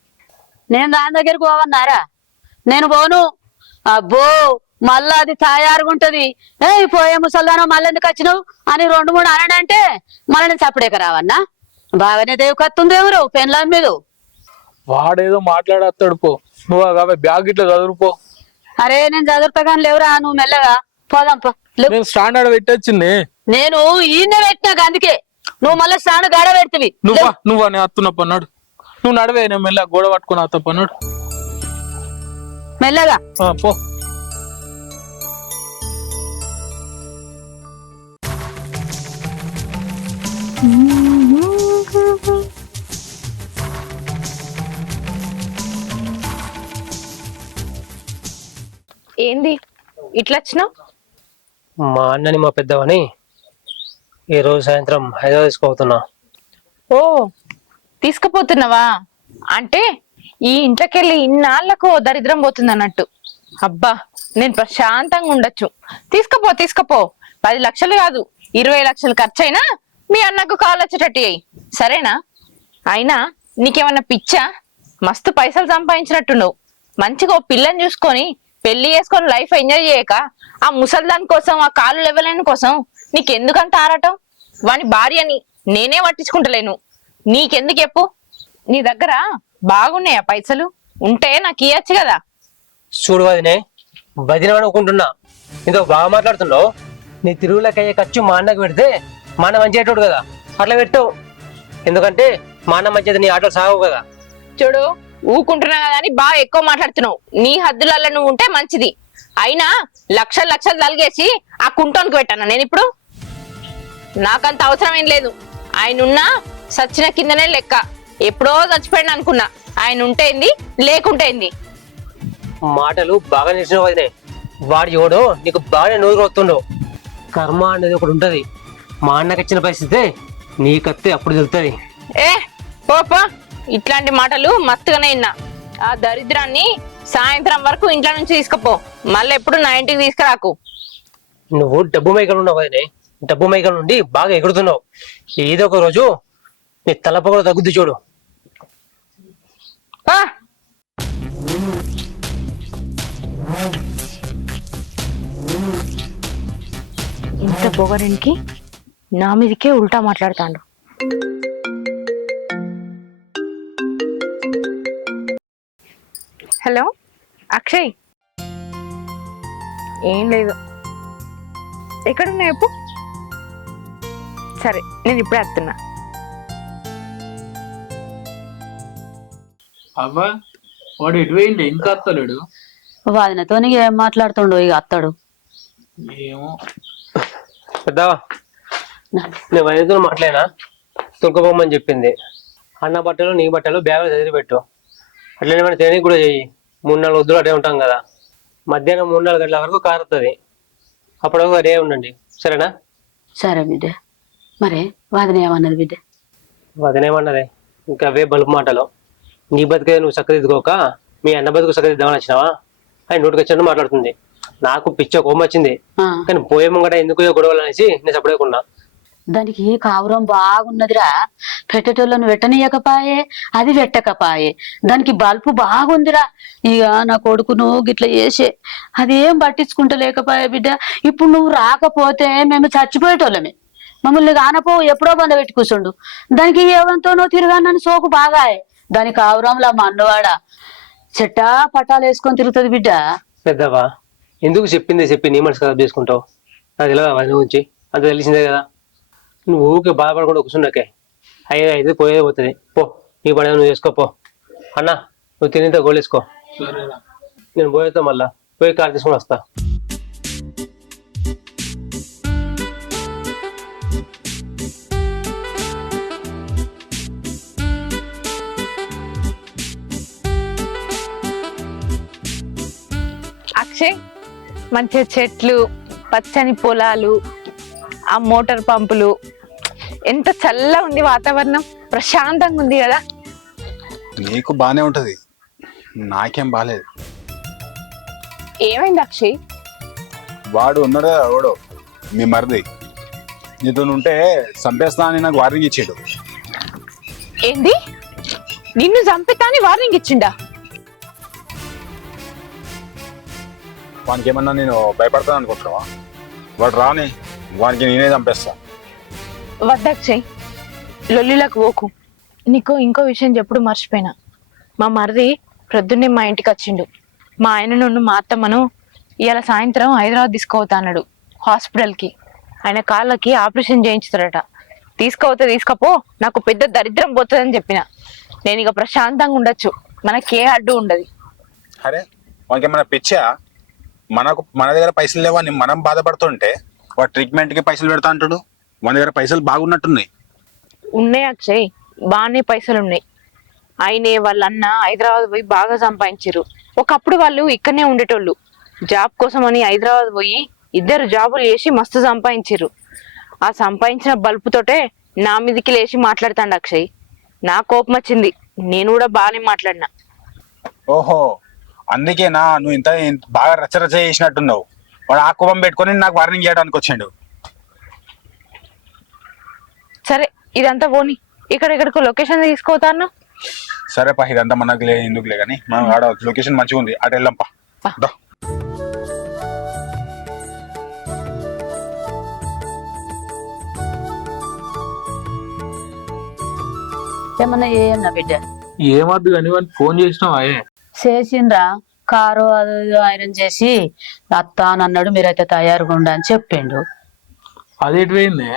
నేను దాని దగ్గరికి పోవన్నారా? నేను పోను. అబ్బో మళ్ళా అది తయారుగా ఉంటది. పోయే ముసల్దానో మళ్ళీ ఎందుకు వచ్చినావు అని 2-3 అనడంటే మళ్ళీ నేను చప్పుడేక రావన్నా. బాగానే దేవు కత్తుంది ఎవరు పెన్లాం మీద. వాడేదో మాట్లాడేస్తాడు పో, నువ్వు అవే బ్యాగ్ ఇట్లా చదువుపో. అరే నేను చదువుతా కానీ లేవురా, నువ్వు మెల్లగా పోదాంపా. నేను స్టాండర్డ్ పెట్టొచ్చింది. నేను ఈయన పెట్టినాక అందుకే నువ్వు మళ్ళీ స్నాన గాడ పెడతవి. నువ్వా నేను అత్తున్న పన్నాడు. నువ్వు నడవే, నేను మెల్ల గోడ పట్టుకుని అత్త పన్నాడు. మెల్లగా పో. ఏంది ఇట్లా వచ్చినావు? మా అన్నని మా పెద్దవని ఈ రోజు సాయంత్రం హైదరాబాద్ తీసుకుపోతున్నా. ఓ తీసుకుపోతున్నావా? అంటే ఈ ఇంట్లోకెళ్ళి ఇన్నాళ్లకు దరిద్రం పోతుంది అన్నట్టు. అబ్బా నేను ప్రశాంతంగా ఉండొచ్చు. తీసుకపో 10 లక్షలు కాదు 20 లక్షలు ఖర్చు అయినా మీ అన్నకు కాలు వచ్చేటట్టు అయ్యి సరేనా? అయినా నీకేమన్నా పిచ్చా? మస్తు పైసలు సంపాదించినట్టున్నావు. మంచిగా ఓ పిల్లని చూసుకొని పెళ్లి చేసుకొని లైఫ్ ఎంజాయ్ చేయక ఆ ముసల్దాన్ కోసం ఆ కాలు లెవెలైన కోసం నీకెందుకంత ఆరాటం? వాని భార్యని నేనే పట్టించుకుంటలేను, నీకెందుకు చెప్పు? నీ దగ్గర బాగున్నాయా పైసలు? ఉంటే నాకు ఇయ్యచ్చు కదా. చూడు వదినే, వదిన అనుకుంటున్నా ఇంతో బాగా మాట్లాడుతున్నావు. నీ తిరుగులకి అయ్యే ఖర్చు మా అన్నకు పెడితే మా అన్న మంచిగా కదా, అట్లా పెట్టు. ఎందుకంటే మా అన్న మంచిది, నీ ఆటలు సాగవు కదా. చూడు ఊకుంటున్నా కదా అని బాగా ఎక్కువ మాట్లాడుతున్నావు. నీ హద్దులలో నువ్వు ఉంటే మంచిది. అయినా లక్షలు తలిగేసి ఆ కుంటోనికి పెట్టాను నేను ఇప్పుడు. నాకంత అవసరం ఏం లేదు. ఆయన ఉన్నా సచ్చిన కిందనే లెక్క. ఎప్పుడో చచ్చిపోయాడు అనుకున్నా. ఆయన ఉంటేంది లేకుంటేంది. మాటలు బాగా నేర్చిన వదినే. వాడు ఎవడో నీకు బాగా నోరు వస్తుండవు. కర్మ అనేది ఒకటి ఉంటది. మా అన్నకి ఇచ్చిన పరిస్థితే నీకత్తే అప్పుడు తెలుస్తుంది. పోపా, ఇట్లాంటి మాటలు మస్తుగానే విన్నా. ఆ దరిద్రాన్ని సాయంత్రం వరకు ఇంట్లో నుంచి తీసుకుపో. మళ్ళీ ఎప్పుడు నా ఇంటికి తీసుకురాకు. నువ్వు డబ్బు మైకలు ఉన్నావు వదినే. డబ్బు మైకల నుండి బాగా ఎగురుతున్నావు. ఏదో ఒక రోజు నీ తలపొగలు తగ్గుద్ది చూడు. ఇంత పొగరికి నా మీదకే ఉల్టా మాట్లాడతాడు. హలో అక్షయ్. ఏం లేదు. ఎక్కడున్నావు చెప్పు. సరే నేను ఇప్పుడే వస్తున్నా. అవ్వా వాడు ఎటువైంది ఇంకా అత్తలేడు. వాదినతో ఏం మాట్లాడుతుండో ఇక అత్తాడు. ఏమో పెద్దవా, నేను వైద్యులు మాట్లాడినా తులకపోమని చెప్పింది. అన్న బట్టలు నీ బట్టలు బ్యాగులు చదివి పెట్టు. అట్లనే మనం తినడానికి కూడా చెయ్యి. 3-4 వద్దులు అటే ఉంటాం కదా. మధ్యాహ్నం 3-4 గంటల వరకు కారుతుంది. అప్పుడు రెడీ ఉండండి, సరేనా? సరే బిడ్డ. మరే వాదన ఏమన్నది బిడ్డ? వదినేమన్నదే ఇంకా అవే బలుపు మాటలు. నీ బతికే నువ్వు చక్కదిద్దుకోక మీ అన్న బతుకు చక్కదిద్దామని వచ్చినావా అని నోటికి వచ్చినట్టు మాట్లాడుతుంది. నాకు పిచ్చ కోపం వచ్చింది. కానీ పోయే ముంగట ఎందుకు గొడవలు అనేసి నేను సపడేకున్నా. దానికి కావురం బాగున్నదిరా. పెట్టేటోళ్ళను వెట్టనీయకపాయే, అది పెట్టకపాయే. దానికి బల్పు బాగుందిరా. ఇక నా కొడుకును గిట్ల చేసే అదేం పట్టించుకుంటలేకపాయే బిడ్డ. ఇప్పుడు నువ్వు రాకపోతే మేము చచ్చిపోయేటోళ్ళమే. మమ్మల్ని కానపో ఎప్పుడో బంద పెట్టి కూర్చోండు. దానికి ఎవరితోనో తిరగానని సోకు బాగాయే. దాని కావురంలా మా అన్నవాడ చెట్టా పటాలు వేసుకొని తిరుగుతుంది బిడ్డ. పెద్దవా, ఎందుకు చెప్పింది చెప్పి నీ మనసు ఖరాబ్ చేసుకుంటావు? అది తెలియదా వాడి గురించి? అంత తెలిసిందే కదా. నువ్వు ఊరికే బాధపడకుండా కూర్చున్నాకే అయ్యేది అయితే పోయేది పోతుంది. పో, నీ పని నువ్వు చేసుకోపో. అన్నా నువ్వు తినేంత గోలేసుకో. నేను పోయేతో మళ్ళా పోయి కార్ తీసుకుని వస్తా. అక్షయ్, మంచి చెట్లు, పచ్చని పొలాలు, ఆ మోటార్ పంపులు, ఎంత చల్లగా ఉంది వాతావరణం. ప్రశాంతంగా ఉంది కదా. నీకు బానే ఉంటది, నాకేం బాలేదు. ఏమైంది అక్షయ్? వాడు ఉన్నాడు కదా వాడు మీ మరిది, నీతో ఉంటే చంపేస్తా అని నాకు వార్నింగ్ ఇచ్చాడు. ఏంది? నిన్ను చంపితాని వార్నింగ్ ఇచ్చిండా? వానికి ఏమన్నా నేను భయపడతాను అనుకుంటున్నావా? వాడు రాని వానికి నేనే చంపేస్తా. వద్దక్షయ్, లొల్లిలకు పోకు. నీకు ఇంకో విషయం చెప్పుడు మర్చిపోయినా. మా మరిది ప్రొద్దున్నే మా ఇంటికి వచ్చిండు. మా ఆయన నుండి మా అత్తమ్మను ఇవాళ సాయంత్రం హైదరాబాద్ తీసుకుపోతా అన్నాడు హాస్పిటల్కి. ఆయన కాళ్ళకి ఆపరేషన్ చేయించుతారట. తీసుకపో, నాకు పెద్ద దరిద్రం పోతుందని చెప్పిన. నేను ఇక ప్రశాంతంగా ఉండొచ్చు, మనకే అడ్డు ఉండదు. అరే వానికి ఏమన్నా పిచ్చా? మన దగ్గర పైసలు లేవా అని మనం బాధపడుతుంటే వాడు ట్రీట్మెంట్కి పైసలు పెడతా అంటాడు. మన దగ్గర పైసలు బాగున్నట్టున్నాయి. ఉన్నాయి అక్షయ్, బాగానే పైసలు ఉన్నాయి. ఆయనే వాళ్ళ అన్న హైదరాబాద్ పోయి బాగా సంపాదించారు. ఒకప్పుడు వాళ్ళు ఇక్కడనే ఉండేటోళ్ళు. జాబ్ కోసం అని హైదరాబాద్ పోయి 2 జాబులు చేసి మస్తు సంపాదించారు. ఆ సంపాదించిన బల్పుతోటే నా మీదికి లేచి మాట్లాడుతాండు అక్షయ్. నా కోపం వచ్చింది, నేను కూడా బాగానే మాట్లాడినా. ఓహో, అందుకేనా నువ్వు ఇంత బాగా రచరచ చేసినట్టున్నావు. వాడు ఆ కోపం పెట్టుకొని నాకు వార్నింగ్ చేయడానికి వచ్చిండు. సరే ఇదంతా పోని, ఇక్కడికో లొకేషన్ తీసుకోతాను. సరే పా, ఇదంతా మనకు ఎందుకులే కానీ మనం ఆడ లొకేషన్ మంచిగా ఉంది, అటు వెళ్ళాం పా. దా. ఏమన్నా ఏమన్నా బిడ్డ? ఏమద్దు కానీ వానికి ఫోన్ చేసినావా? చేసిండ్రా, కారు అది ఇది ఐరన్ చేసి అత్త అని అన్నాడు, మీరైతే తయారుగా ఉండ అని చెప్పిండు. అదేటి పోయింది?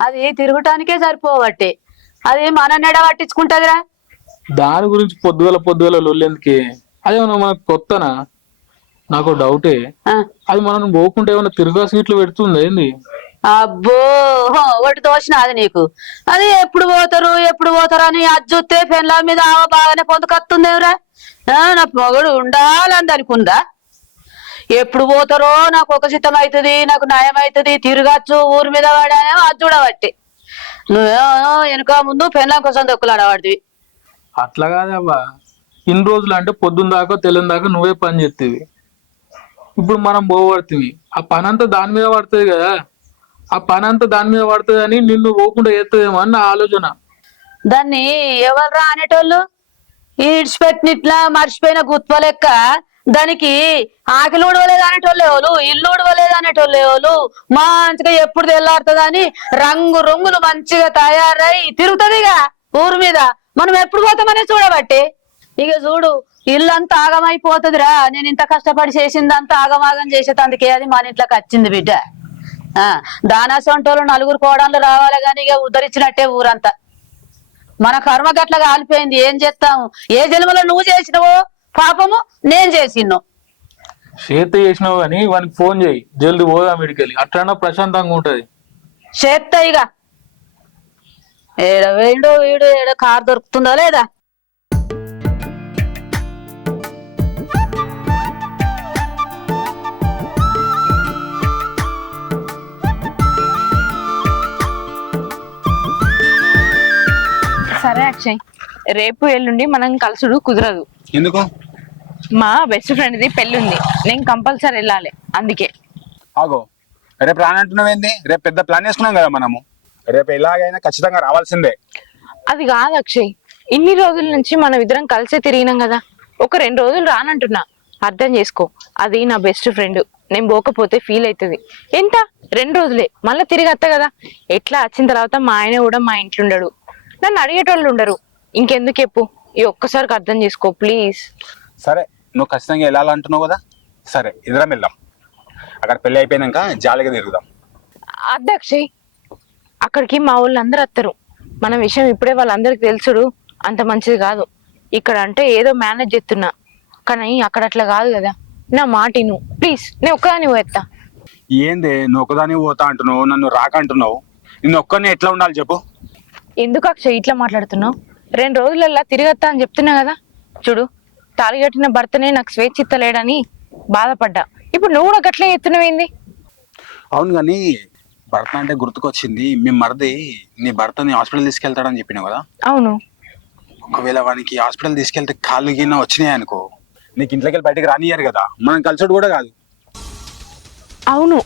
అది తిరగటానికే సరిపోవట్టి, అది మన నెడ పట్టించుకుంటదిరా. దాని గురించి పొద్దుగల లొల్లెందుకే? అదేమన్నా మనకు కొత్తనా? నాకు డౌటే, అది మనం పోకుంటే ఏమన్నా తిరుగా సీట్లు పెడుతుంది ఏంది? అబ్బో, ఒకటి తోచిన అది నీకు. అది ఎప్పుడు పోతారు అని అది చూస్తే పెన్ల మీద బాగానే పొందుకొస్తుందేవరా. నా మొగడు ఉండాలని అనుకుందా? ఎప్పుడు పోతారో నాకు ఒక సిద్ధం అవుతుంది, నాకు నయం అవుతుంది, తిరగచ్చు ఊరి మీద వాడానే అది చూడబట్టి. నువ్వేమో వెనుక ముందు పెన్ల కోసం దొక్కులాడవాడివి. అట్లా కాదవ్వా, ఇన్ని రోజులు అంటే పొద్దున్న దాకా తెల్లని దాకా నువ్వే పని చేస్తేవి. ఇప్పుడు మనం పోబడుతుంది, ఆ పని అంతా దాని మీద పడుతుంది కదా. ఆ పని అంతా దాని మీద పడుతుంది అని నిన్ను పోకుండా చేస్తుందేమో అని నా ఆలోచన. దాన్ని ఎవర్రా అనేటోళ్ళు? ఈడ్చిపెట్టినిట్లా మర్చిపోయిన గుత్వ లెక్క దానికి ఆకలి ఊడవలేదు అనేటోళ్ళు ఎవరు, ఇల్లు ఊడవలేదు అనేటోళ్ళు ఎవరు. మంచిగా ఎప్పుడు తెల్లారుతుందని రంగులు మంచిగా తయారై తిరుగుతుందిగా ఊరు మీద. మనం ఎప్పుడు పోతామనే చూడబట్టి. ఇక చూడు, ఇల్లంతా ఆగమైపోతుందిరా. నేను ఇంత కష్టపడి చేసిందంతా ఆగమాగం చేసేటందుకే అది మన ఇంట్లోకి వచ్చింది బిడ్డ. దానాసంటోళ్ళు 4 కోడళ్ళు రావాలి గాని ఇక ఉద్ధరించినట్టే ఊరంతా. మన కర్మ గట్ల కాలిపోయింది, ఏం చేస్తాము? ఏ జన్మలో నువ్వు చేసినవో పాపము నేను చేసినో. చేత చేసినావు కానీ వానికి ఫోన్ చేయి, జల్ది పోదాం మెడికల్, అట్లన్నా ప్రశాంతంగా ఉంటది. చేస్తా ఇక. ఏడ వేయండో వీడు, ఏడ కారు దొరుకుతుందా లేదా? సరే అక్షయ్, రేపు ఎల్లుండి మనం కలుసుడు కుదరదు. ఎందుకు? మా బెస్ట్ ఫ్రెండ్ది పెళ్లి ఉంది, నేను కంపల్సరీ వెళ్ళాలి. అందుకే ఆగో, రేపు రానంటున్నావేంది? రేపు పెద్ద ప్లాన్ వేసుకున్నాం కదా మనము. రేపు ఎలాగైనా ఖచ్చితంగా రావాల్సిందే. అది కాదు అక్షయ్, ఇన్ని రోజుల నుంచి మనం ఇద్దరం కలిసే తిరిగినాం కదా. ఒక 2 రోజులు రానంటున్నా, అర్థం చేసుకో. అది నా బెస్ట్ ఫ్రెండ్, నేను పోకపోతే ఫీల్ అవుతుంది. ఎంత 2 రోజులే, మళ్ళీ తిరిగి వస్తా కదా. ఎట్లా వచ్చిన తర్వాత మా ఆయన కూడా మా ఇంట్లో ఉండడు, నన్ను అడిగేటోళ్ళు ఉండరు. ఇంకెందుకు చెప్పు, ఈ ఒక్కసారికి అర్థం చేసుకో ప్లీజ్. సరే, నువ్వు ఖచ్చితంగా వెళ్ళాలంటున్నావు కదా. సరే ఇద్దరం వెళ్దాం. అక్కడ పెళ్లి అయిపోయినాక జాలీగా తిరుగుదాం. అద్దు అక్షయ్, అక్కడికి మా వాళ్ళు అందరు వస్తారు. మన విషయం ఇప్పుడే వాళ్ళందరికి తెలుసుడు అంత మంచిది కాదు. ఇక్కడ అంటే ఏదో మేనేజ్ చేస్తున్నా, కానీ అక్కడ అట్లా కాదు కదా. నా మాట నువ్వు ప్లీజ్, నేను ఒక్కదాన్ని పోయేస్తా. ఏందే నువ్వు ఒకదాని పోతా అంటున్నావు, నన్ను రాక అంటున్నావు? నిన్ను ఒక్కరిని ఎట్లా ఉండాలి చెప్పు? ఎందుకు అక్షయ్ ఇట్లా మాట్లాడుతున్నావు? 2 రోజులల్లా తిరిగొస్తా అని చెప్తున్నా కదా. చూడు, తాళిగట్టిన భర్తనే నాకు స్వేచ్ఛ ఇత్తలేడని బాధపడ్డా. ఇప్పుడు నువ్వు కూడా గట్లే ఎత్తున్నావేంది? అవును, కానీ భర్త అంటే గుర్తుకొచ్చింది. మీ మరిది నీ భర్తని హాస్పిటల్ తీసుకెళ్తాడని చెప్పినావు కదా. అవును. ఒకవేళ వానికి హాస్పిటల్ తీసుకెళ్తే కాళ్ళు గిన్నె వచ్చినాయి అనుకో, నీకు ఇంట్లోకి వెళ్ళి బయటకు రానియ్యారు కదా, మనం కలిసాడు కూడా కాదు. అవును,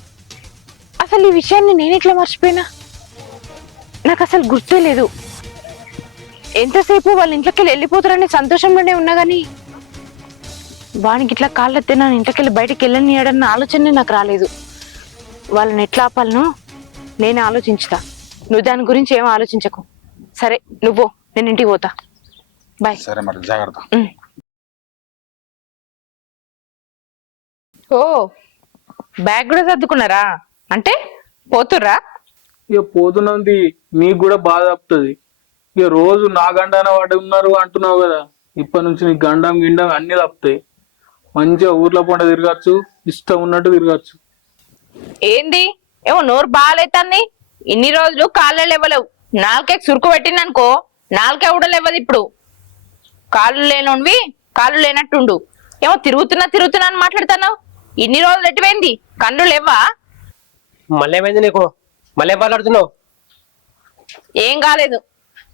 అసలు ఈ విషయాన్ని నేను ఎట్లా మర్చిపోయినా? నాకు అసలు గుర్తే లేదు. ఎంతసేపు వాళ్ళ ఇంట్లోకి వెళ్ళి వెళ్ళిపోతారని సంతోషంలోనే ఉన్నా కానీ వానికి ఇట్లా కాళ్ళెత్తే నా ఇంట్లోకి వెళ్ళి బయటకు వెళ్ళనియడన్న ఆలోచనే నాకు రాలేదు. వాళ్ళని ఎట్లా ఆపాలనో నేను ఆలోచించుతా. నువ్వు దాని గురించి ఏం ఆలోచించకు. సరే నువ్వు, నేను ఇంటికి పోతా. బాయ్. సరే మరి, జాగ్రత్త. ఓ, బ్యాగ్ కూడా సర్దుకున్నారా? అంటే పోతుర్రా? ఇక పోతున్నది మీకు కూడా బాధ తప్పుతుంది. ఇక రోజు నా గండాన వాడు ఉన్నారు అంటున్నావు కదా, ఇప్పటి నుంచి నీ గండం గిండం అన్ని తప్పుతాయి. మంచిగా ఊర్లో పంట తిరగచ్చు, ఇష్టం ఉన్నట్టు తిరగచ్చు. ఏంది ఏమో నోరు బాగాలేతాన్ని? ఇన్ని రోజులు కాళ్ళు లేవలేవు, నాలుకే సురుకు పెట్టిందనుకో నాలుకే కూడా లేవదు. ఇప్పుడు కాళ్ళు లేనోనివి కాళ్ళు లేనట్టుండు. ఏమో తిరుగుతున్నా అని మాట్లాడుతున్నావు. ఇన్ని రోజులు ఎట్టువైంది? కళ్ళు లేవా? మళ్ళీ ఏమైంది నీకు? మళ్ళీ ఏం మాట్లాడుతున్నావు? ఏం కాలేదు.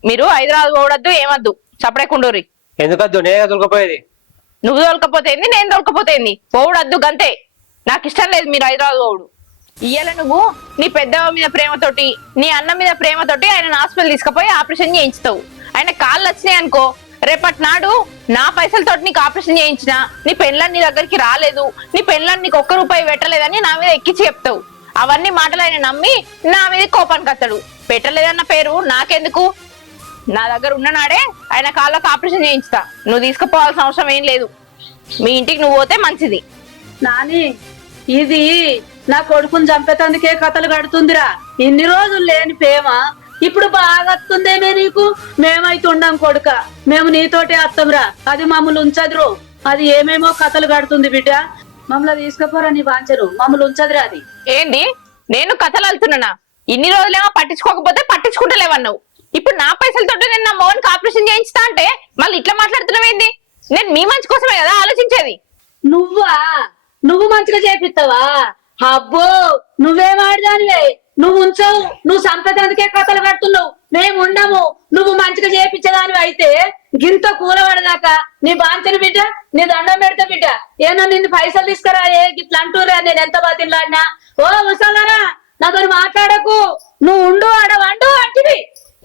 మీరు హైదరాబాద్ పోవద్దు, ఏమద్దు, చప్పడేకుండూరి. ఎందుకద్దు? నేనే దొరకపోయేది. నువ్వు దొరకపోతేంది, నేను దొరకపోతేంది, పోవుడద్దు గంతే. నాకు ఇష్టం లేదు మీరు హైదరాబాద్ పోవుడు. ఇయ్యాల నువ్వు నీ పెద్దవ మీద ప్రేమతోటి, నీ అన్న మీద ప్రేమతోటి ఆయన హాస్పిటల్ తీసుకుపోయి ఆపరేషన్ చేయించుతావు. ఆయన కాళ్ళు వచ్చినాయి అనుకో, రేపటి నాడు నా పైసలతోటి నీకు ఆపరేషన్ చేయించిన నీ పెళ్ళని నీ దగ్గరికి రాలేదు, నీ పెళ్ళని నీకు ఒక్క రూపాయి పెట్టలేదని నా మీద ఎక్కించి చెప్తావు. అవన్నీ మాటలు ఆయన నమ్మి నా మీద కోపానికి వస్తాడు. పెట్టలేదన్న పేరు నాకెందుకు? నా దగ్గర ఉన్న నాడే ఆయన కాళ్ళకు ఆపరేషన్ చేయించుతా. నువ్వు తీసుకుపోవాల్సిన అవసరం ఏం లేదు. మీ ఇంటికి నువ్వు పోతే మంచిది. నాని, ఇది నా కొడుకుని చంపేతందుకే కథలు కడుతుందిరా. ఇన్ని రోజులు లేని ప్రేమ ఇప్పుడు బాగా వస్తుందేమే నీకు. మేమైతే ఉండం కొడుక, మేము నీతోటే వస్తాంరా. అది మమ్మల్ని ఉంచదురు. అది ఏమేమో కథలు కడుతుంది బిడ్డ. మమ్మల్ని తీసుకుపోరా నీ వాంచరు, మమ్మల్ని ఉంచదురా. అది ఏంది? నేను కథలు వెళ్తున్నానా? ఇన్ని రోజులేమో పట్టించుకోకపోతే పట్టించుకుంటలేవన్నావు. ఇప్పుడు నా పైసలతో నేను నా మోహన్కి ఆపరేషన్ చేయించుతా అంటే మళ్ళీ ఇట్లా మాట్లాడుతున్నావేంది? నేను మీ మంచి కోసమే కదా ఆలోచించేది. నువ్వు మంచిగా చేపిస్తావా? అబ్బో, నువ్వేం ఆడదానివే. నువ్వు ఉంచవు, నువ్వు సంపేతందుకే కథలు కడుతున్నావు. మేము ఉండము. నువ్వు మంచిగా చేపించేదానివి అయితే గింత కూలబడదాకా నీ బాంచని బిడ్డ, నీ దండం పెడతా బిడ్డ. ఏమో నిన్ను పైసలు తీసుకురా, ఇట్లా అంటూరా. నేను ఎంత బాతిలాడినా. ఓ ముసలారా, నాతో మాట్లాడకు. నువ్వు ఉండు ఆడ వండు అంటివి.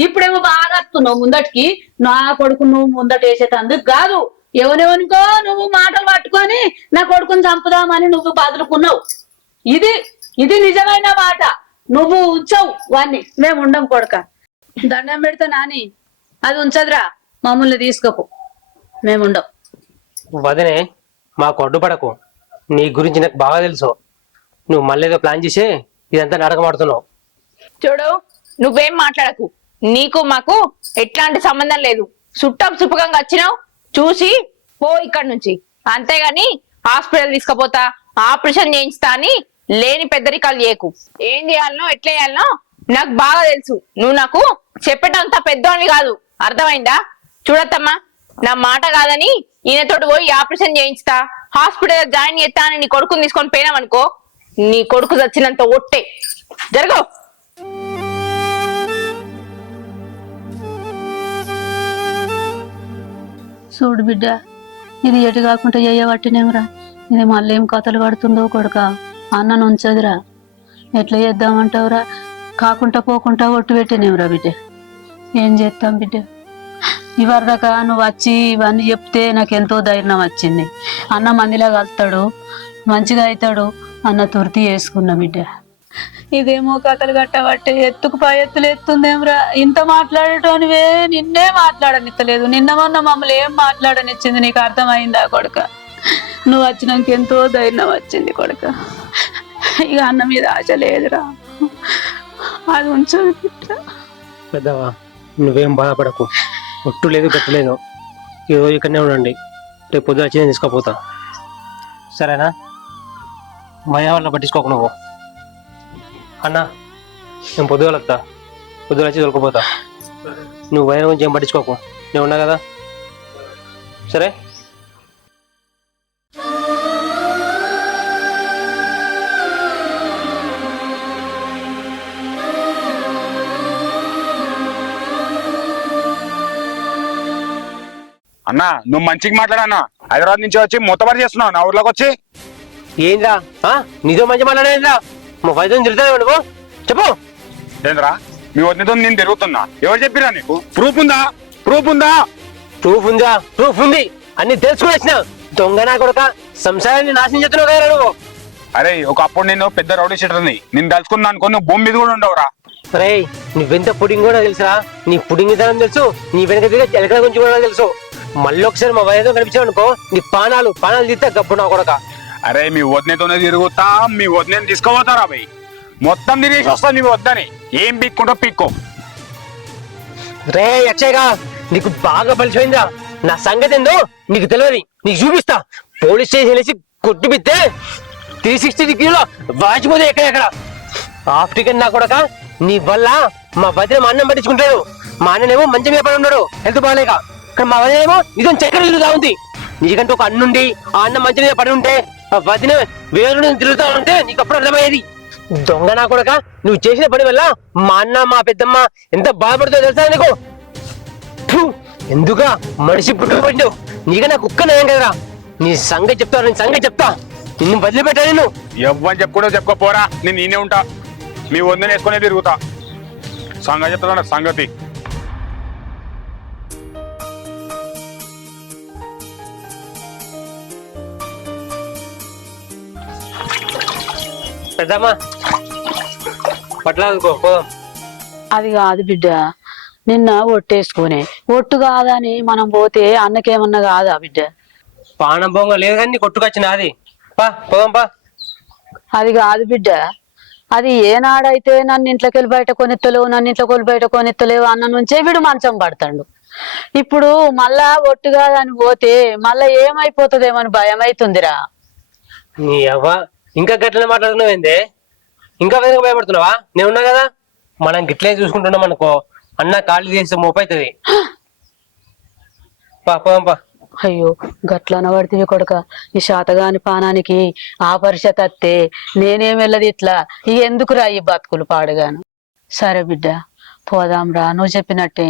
ఇప్పుడేమో బాగా వస్తున్నావు ముందటికి. నా కొడుకు నువ్వు ముందట వేసేటందుకు కాదు, ఎవరెవరికో నువ్వు మాటలు పట్టుకొని నా కొడుకుని చంపుదామని నువ్వు బదులుకున్నావు. ఇది నిజమైన మాట. నువ్వు ఉంచవు వాణ్ణి, మేము ఉండం కొడుక. దండం పెడతా నాని, అది ఉంచదురా. మమ్మల్ని తీసుకోకు, మేముండం. వదనే, మాకు అడ్డుపడకు. నీ గురించి నాకు బాగా తెలుసు. నువ్వు మళ్ళీ ఏదో ప్లాన్ చేసి ఇదంతా నాటకమాడుతున్నావు. చూడు, నువ్వేం మాట్లాడకు. నీకు మాకు ఎట్లాంటి సంబంధం లేదు. చుట్టం సుపకంగా వచ్చినావు, చూసి పో ఇక్కడి నుంచి. అంతేగాని హాస్పిటల్ తీసుకుపోతా, ఆపరేషన్ చేయించుతా అని లేని పెద్దరికాలు చేయకు. ఏం చేయాలనో ఎట్లా చేయాలనో నాకు బాగా తెలుసు. నువ్వు నాకు చెప్పేటంత పెద్దవాడివి కాదు, అర్థమైందా? చూడత్తమ్మా, నా మాట కాదని ఈయనతోటి పోయి ఆపరేషన్ చేయించుతా, హాస్పిటల్ జాయిన్ చేస్తా అని నీ కొడుకుని తీసుకొని పోయినావనుకో, నీ కొడుకు చచ్చినంత ఒట్టే. జరగవు. చూడు బిడ్డ, ఇది ఎటు కాకుండా చేయబట్టినేమరా. ఇది మళ్ళీ ఏం కథలు పడుతుందో కొడుక. అన్నను ఉంచదురా. ఎట్లా చేద్దామంటావురా? కాకుండా పోకుండా ఒట్టు పెట్టినేమరా బిడ్డ. ఏం చేస్తాం బిడ్డ? ఇవరిదాకా నువ్వు వచ్చి ఇవన్నీ చెప్తే నాకు ఎంతో ధైర్యం వచ్చింది. అన్న మందిలా కలుతాడు, మంచిగా అవుతాడు అన్న తుర్తి వేసుకున్నా బిడ్డ. ఇదేమో కథలు కట్టబట్టే ఎత్తుకు పై ఎత్తులు ఎత్తుందేమ్రా. ఇంత మాట్లాడటోనివే నిన్నే మాట్లాడనిత్తలేదు. నిన్న మొన్న మమ్మల్ని ఏం మాట్లాడనిచ్చింది నీకు అర్థమైందా కొడుక? నువ్వు వచ్చినాక ఎంతో ధైర్యం వచ్చింది కొడుక. ఇక అన్న మీద ఆశ లేదురా, అది ఉంచదు బిడ్డ. పెద్దవా, నువ్వేం బాధపడకు. ఒట్టు లేదు, గట్టు లేదు. ఈరోజు ఇక్కడనే ఉండండి. రేపు పొద్దున వచ్చి నేను తీసుకుపోతా. సరేనా? భయ వాళ్ళని పట్టించుకోకు నువ్వు. అన్నా, నేను పొద్దుగా వస్తా. పొద్దున వచ్చి దొరికిపోతా. నువ్వు భయం గురించి ఏం పట్టించుకోకు, నేను ఉన్నా కదా. సరే? అన్నా, నువ్వు మంచిగా మాట్లాడన్నా. హైదరాబాద్ నుంచి వచ్చి మొత్తబడి చేస్తున్నావు నా ఊర్లోకి వచ్చి. ఏంద్రా నిజం మంచి మాట్లాడేంద్రా? మా వైద్యం తిరుగుతావు నువ్వు, చెప్పు. ఏంద్రా మీ వదినతో నేను తిరుగుతున్నా? ఎవరు చెప్పిరా నీకు? ప్రూఫ్ ఉందా? ప్రూఫ్ ఉందా? ప్రూఫ్ ఉందా? ప్రూఫ్ ఉంది, అన్ని తెలుసుకుని వచ్చిన. దొంగ నా కొడుక, సంసారాన్ని నాశనం చేస్తున్నావు కదా నువ్వు. అరే ఒకప్పుడు నేను పెద్ద రౌడీ షీటర్ని, నేను తలుచుకున్నా అనుకో నువ్వు భూమి మీద కూడా ఉండవురా. రే నువ్వెంత పుడింగ్ కూడా తెలుసురా? నీ పుడింగ్ విధానం తెలుసు, నీ వెనక దిగే ఎలకల గురించి కూడా తెలుసు. మళ్ళీ ఒకసారి మా వైద్యం కనిపించావు అనుకో, నీ పానాలు తీస్తే గబ్బు నా కొడక. అరే మీ వదినతోనే తిరుగుతా, మీ వదినని తీసుకోపోతారా భయ్? మొత్తం తిరిగేసి వస్తా మీ వద్దని. ఏం పిక్కుంటో పిక్కో. రే అక్షయ్గా, నీకు బాగా పలిచిపోయిందా? నా సంగతి ఏందో నీకు తెలియదు, నీకు చూపిస్తా. పోలీస్ స్టేషన్ వేసి కొట్టిపిస్తే 360 డిగ్రీలో వాచిపోతే ఎక్కడెక్కడ. ఆఫ్రికన్ నా కొడక, నీ వల్ల మా వదిన మా అన్నం పట్టించుకుంటాడు. మా అన్ననేమో మంచి మీద పడి ఉన్నాడు హెల్త్ బాగాలేక. కానీ మా వదినేమో నిజం చక్కెర ఇల్లుగా ఉంది. నీకంటే ఒక అన్నుండి ఆ అన్నం మంచి మీద పడి ఉంటే, ఆ వదిన వేరు తిరుగుతా ఉంటే నీకు అప్పుడు అర్థమయ్యేది. దొంగ నా కొడక, నువ్వు చేసిన పని వల్ల మా అన్న మా పెద్దమ్మ ఎంత బాధపడుతుందో తెలుసా నీకు? ఎందుక మనిషి పుట్టుకుపడ్డావు? నీకన్నా కుక్క నయం కదరా. నీ సంగతి చెప్తా, నీ సంగతి చెప్తా. నిన్ను వదిలిపెట్టా నేను. ఎవ్వని చెప్పుకుంటూ చెప్పుకోపోరా, నేను నేనే ఉంటా. మీ వదిన వేసుకునే తిరుగుతా. సంగతి చెప్తా సంగతి. పెద్దమ్మా పట్లాదుకో పోదాం. అది కాదు బిడ్డ, నిన్న ఒట్టేసుకునే ఒట్టు కాదని మనం పోతే అన్నకేమన్నా కాదా బిడ్డ? పానం బొంగ లేదు కానీ నీ కొట్టుకొచ్చిన అది. పోదాం పా. అది కాదు బిడ్డ, అది ఏనాడైతే నన్ను ఇంట్లోకి వెళ్ళి బయట కొనిత్తలేవు, నన్ను ఇంట్లోకి వెళ్ళి బయట కొనిత్తలేవు అన్న నుంచే వీడు మంచం పడతాడు. ఇప్పుడు మళ్ళా ఒట్టు కాదని పోతే మళ్ళా ఏమైపోతుందేమని భయం అవుతుందిరా. నీ అవ్వ ఇంకా గట్లనే మాట్లాడుతున్నావు ఏందే? ఇంకా విధంగా భయపడుతున్నావా? నేను ఉన్నా కదా, మనం గిట్లే చూసుకుంటున్నాం అనుకో, అన్న కాళ్ళు చేస్తే మోపైతుంది. పోదాం పా. అయ్యో గట్లన పడితే కొడుక, ఈ శాతగాని పానానికి ఆ పరిషత్ అత్తే నేనేం వెళ్ళదు ఇట్లా. ఇక ఎందుకురా ఈ బతుకులు పాడుగాను. సరే బిడ్డ పోదాం రా, నువ్వు చెప్పినట్టే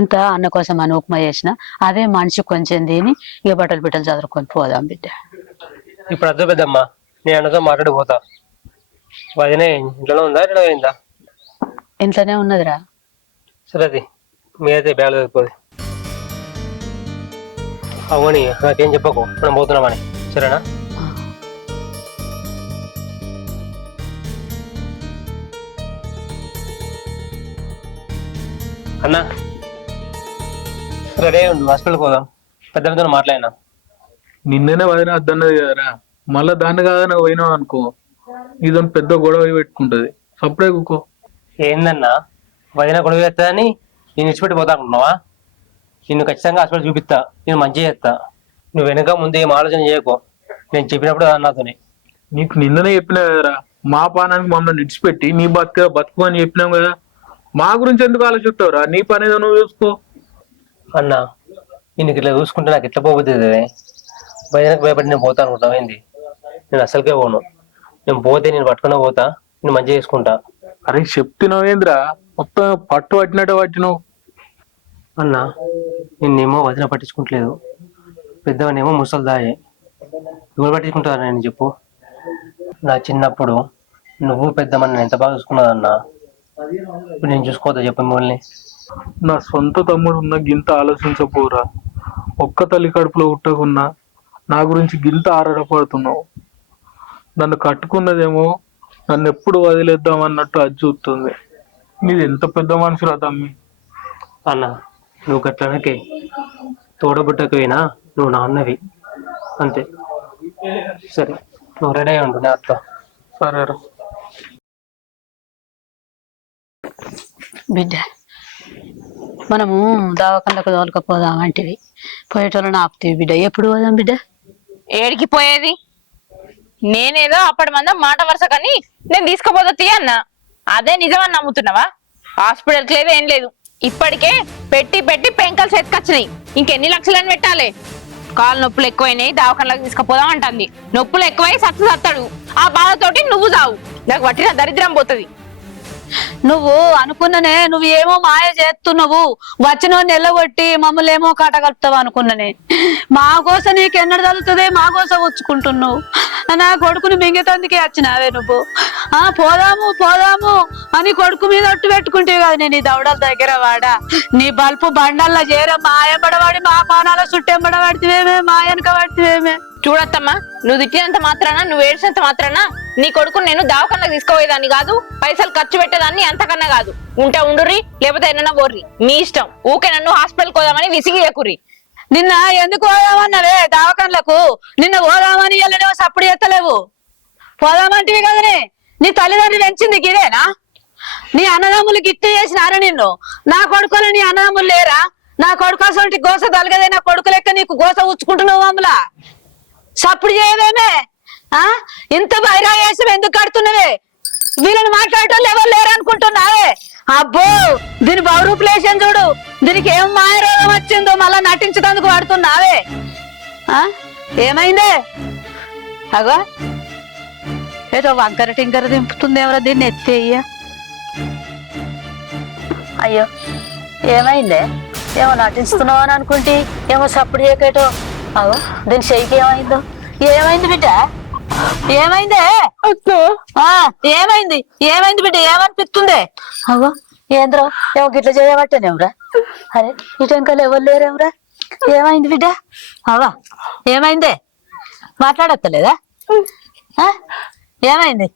ఇంత అన్న కోసం అని ఉప్మా చేసిన అదే మనిషి కొంచెం తిని ఇక బట్టలు చదువుకొని పోదాం బిడ్డ. ఇప్పుడు అర్థం పెద్దమ్మా, నేను అన్నతో మాట్లాడిపోతా. వదినే ఇంట్లోనే ఉందా, ఇంట్లో అయిందా? ఇంట్లోనే ఉన్నదిరా. సరే అది మీరైతే బ్యాగ్ చదువుకోదు. అవుని నాకేం చెప్పకు, మనం పోతున్నామని. సరేనా? అన్నా రెడీ ఉండు, హాస్పిటల్కి పోదాం. పెద్దలతో మాట్లాడినా. నిన్ననే వదిన వద్దన్నది కదరా, మళ్ళా దాన్ని కాదని పోయినావు అనుకో ఇదని పెద్ద గొడవ పెట్టుకుంటది. సప్పుడే కూకో. ఏందన్నా వదిన గొడవ చేస్తుందని నేను ఇచ్చిపెట్టి పోతా అనుకున్నావా? నిన్ను ఖచ్చితంగా హాస్పిటల్ చూపిస్తా, నేను మంచిగా చేస్తా. నువ్వు వెనక ముందు ఏం ఆలోచన చేయకు, నేను చెప్పినప్పుడు నాతోనే. నీకు నిన్ననే చెప్పినా కదరా, మా పానానికి మమ్మల్ని నిడిచిపెట్టి నీ బతుకు అని చెప్పినాం కదా. మా గురించి ఎందుకు ఆలోచిస్తావురా? నీ పని ఏదో నువ్వు చూసుకో. అన్నా నేను ఇట్లా చూసుకుంటే నాకు ఎట్లా పోతుంది? వదినకు భయపడి నేను పోతా అనుకుంటావు ఏంది? నేను అసలుకే పోను. నేను పోతే నేను పట్టుకునే పోతా, నేను మంచిగా చేసుకుంటా. అరే చెప్తున్నావేంద్రా, మొత్తం పట్టు పట్టినట్టు పట్టినావు. అన్నా నిన్నేమో వదిన పట్టించుకుంటలేదు, పెద్దవనేమో ముసలి దాయే. ఎవరు పట్టించుకుంటారా నేను చెప్పు? నా చిన్నప్పుడు నువ్వు పెద్దమ్మని ఎంత బాగా చూసుకున్నావన్నా, ఇప్పుడు నేను చూసుకోవద్దా చెప్పు మిమ్మల్ని? నా సొంత తమ్ముడు ఉన్న గింత ఆలోచించపోరా. ఒక్క తల్లి కడుపులో ఉట్టకున్నా నా గురించి గింత ఆరాటపడుతున్నావు. నన్ను కట్టుకున్నదేమో నన్ను ఎప్పుడు వదిలేద్దాం అన్నట్టు అది చూస్తుంది. నీది ఎంత పెద్ద మనుషురా తమ్మి. అన్న నువ్వు గట్లనకే, తోడబుట్టకపోయినా నువ్వు నాన్నవి అంతే. సరే నువ్వు రెడీ అయి ఉండు, నేను వస్తా. సరేరా. బిడ్డ మనము దవాఖానకు తోలుకపోదాం అంటివి, పోయేటోళ్ళని ఆపుతీవి బిడ్డ. ఎప్పుడు పోదాం బిడ్డ? ఏడికి పోయేది? నేనేదో అప్పటి మందం మాట వరుస కానీ నేను తీసుకుపోతా తీ అన్న. అదే నిజమని నమ్ముతున్నావా? హాస్పిటల్కి లేదు ఏం లేదు, ఇప్పటికే పెట్టి పెట్టి పెంకలు సెత్కొచ్చినాయి. ఇంకెన్ని లక్షలని పెట్టాలి? కాలు నొప్పులు ఎక్కువైనాయి, దవాఖానలకు తీసుకుపోదాం అంటుంది. నొప్పులు ఎక్కువై సత్తాడు. ఆ బాధతోటి నువ్వు చావు, నాకు పట్టిన దరిద్రం పోతుంది. నువ్వు అనుకున్ననే నువ్వు ఏమో మాయ చేస్తున్నావు, వచ్చిన ఎల్లగొట్టి మమ్మల్ని ఏమో కట్టగలుపుతావు అనుకున్ననే. మా కోసం నీకు ఎన్నడు తగులుతుంది, మా కోసం వచ్చుకుంటున్నావు. నా కొడుకుని మింగేతందుకే వచ్చినావే నువ్వు. పోదాము పోదాము అని కొడుకు మీద ఒట్టు పెట్టుకుంటేవి కదా నేను ఈ దవడల దగ్గర వాడా. నీ బల్పు బండల్లా చేర మాయంబడవాడి మా పానాల చుట్టెంబడబడితేవేమే, మాయనక పడితేవేమే. చూడత్తమ్మా, నువ్వు తిట్టినంత మాత్రాన, నువ్వు ఏడ్చినంత మాత్రాన నీ కొడుకుని నేను దావకన్నా తీసుకోపోయేదాన్ని కాదు, పైసలు ఖర్చు పెట్టేదాన్ని అంతకన్నా కాదు. ఉంటే ఉండుర్రి, లేకపోతే ఎన్న పోర్రి, మీ ఇష్టం. ఊకే నన్ను హాస్పిటల్కి పోదామని విసిగి ఎక్కుర్రి. నిన్న ఎందుకు పోదామన్నావే దావకాన్లకు? నిన్న పోదామని వెళ్ళనేవో సప్పుడు ఎత్తలేవు. పోదామంటివి కదనే, నీ తల్లిదండ్రులు పెంచింది గిదేనా? నీ అన్నదమ్ములు గిట్టి చేసినారా నిన్ను? నా కొడుకులు నీ అన్నదమ్ములు లేరా? నా కొడుకు అసలు గోస తలగదే, నా కొడుకు లెక్క నీకు గోస ఉచ్చుకుంటున్నావు అమ్ములా. సప్పుడు చేయవేమే? ఇంత బైరావేశం ఎందుకు కడుతున్నవే? వీళ్ళని మాట్లాడటం ఎవరు లేరు అనుకుంటున్నావే? అబ్బో, దీని బౌరూపులేషన్ చూడు, దీనికి ఏం మాయ రోగం వచ్చిందో మళ్ళా నటించడానికి వాడుతున్నావే. ఏమైందే? అగో ఏదో వంకర టింకర దింపుతుంది ఎవరో, దీన్ని ఎత్తేయ్యా. అయ్యో ఏమైందే? ఏమో నటిస్తున్నావు అని అనుకుంటే ఏమో సప్పుడు చేయకేటో. అగో దీని చెయ్యికి ఏమైందో? ఏమైంది బిడ్డ? ఏమైందే? ఏమైంది? ఏమైంది బిడ్డ? ఏమనిపిస్తుంది? అగో ఏంద్రో ఏమో గిట్ల చేయబట్టేనేమ్రా. అరే ఇటెంకలు ఎవరు లేరేమ్రా? ఏమైంది బిడ్డ? అవా ఏమైందే? మాట్లాడత్తలేదా? ఏమైంది?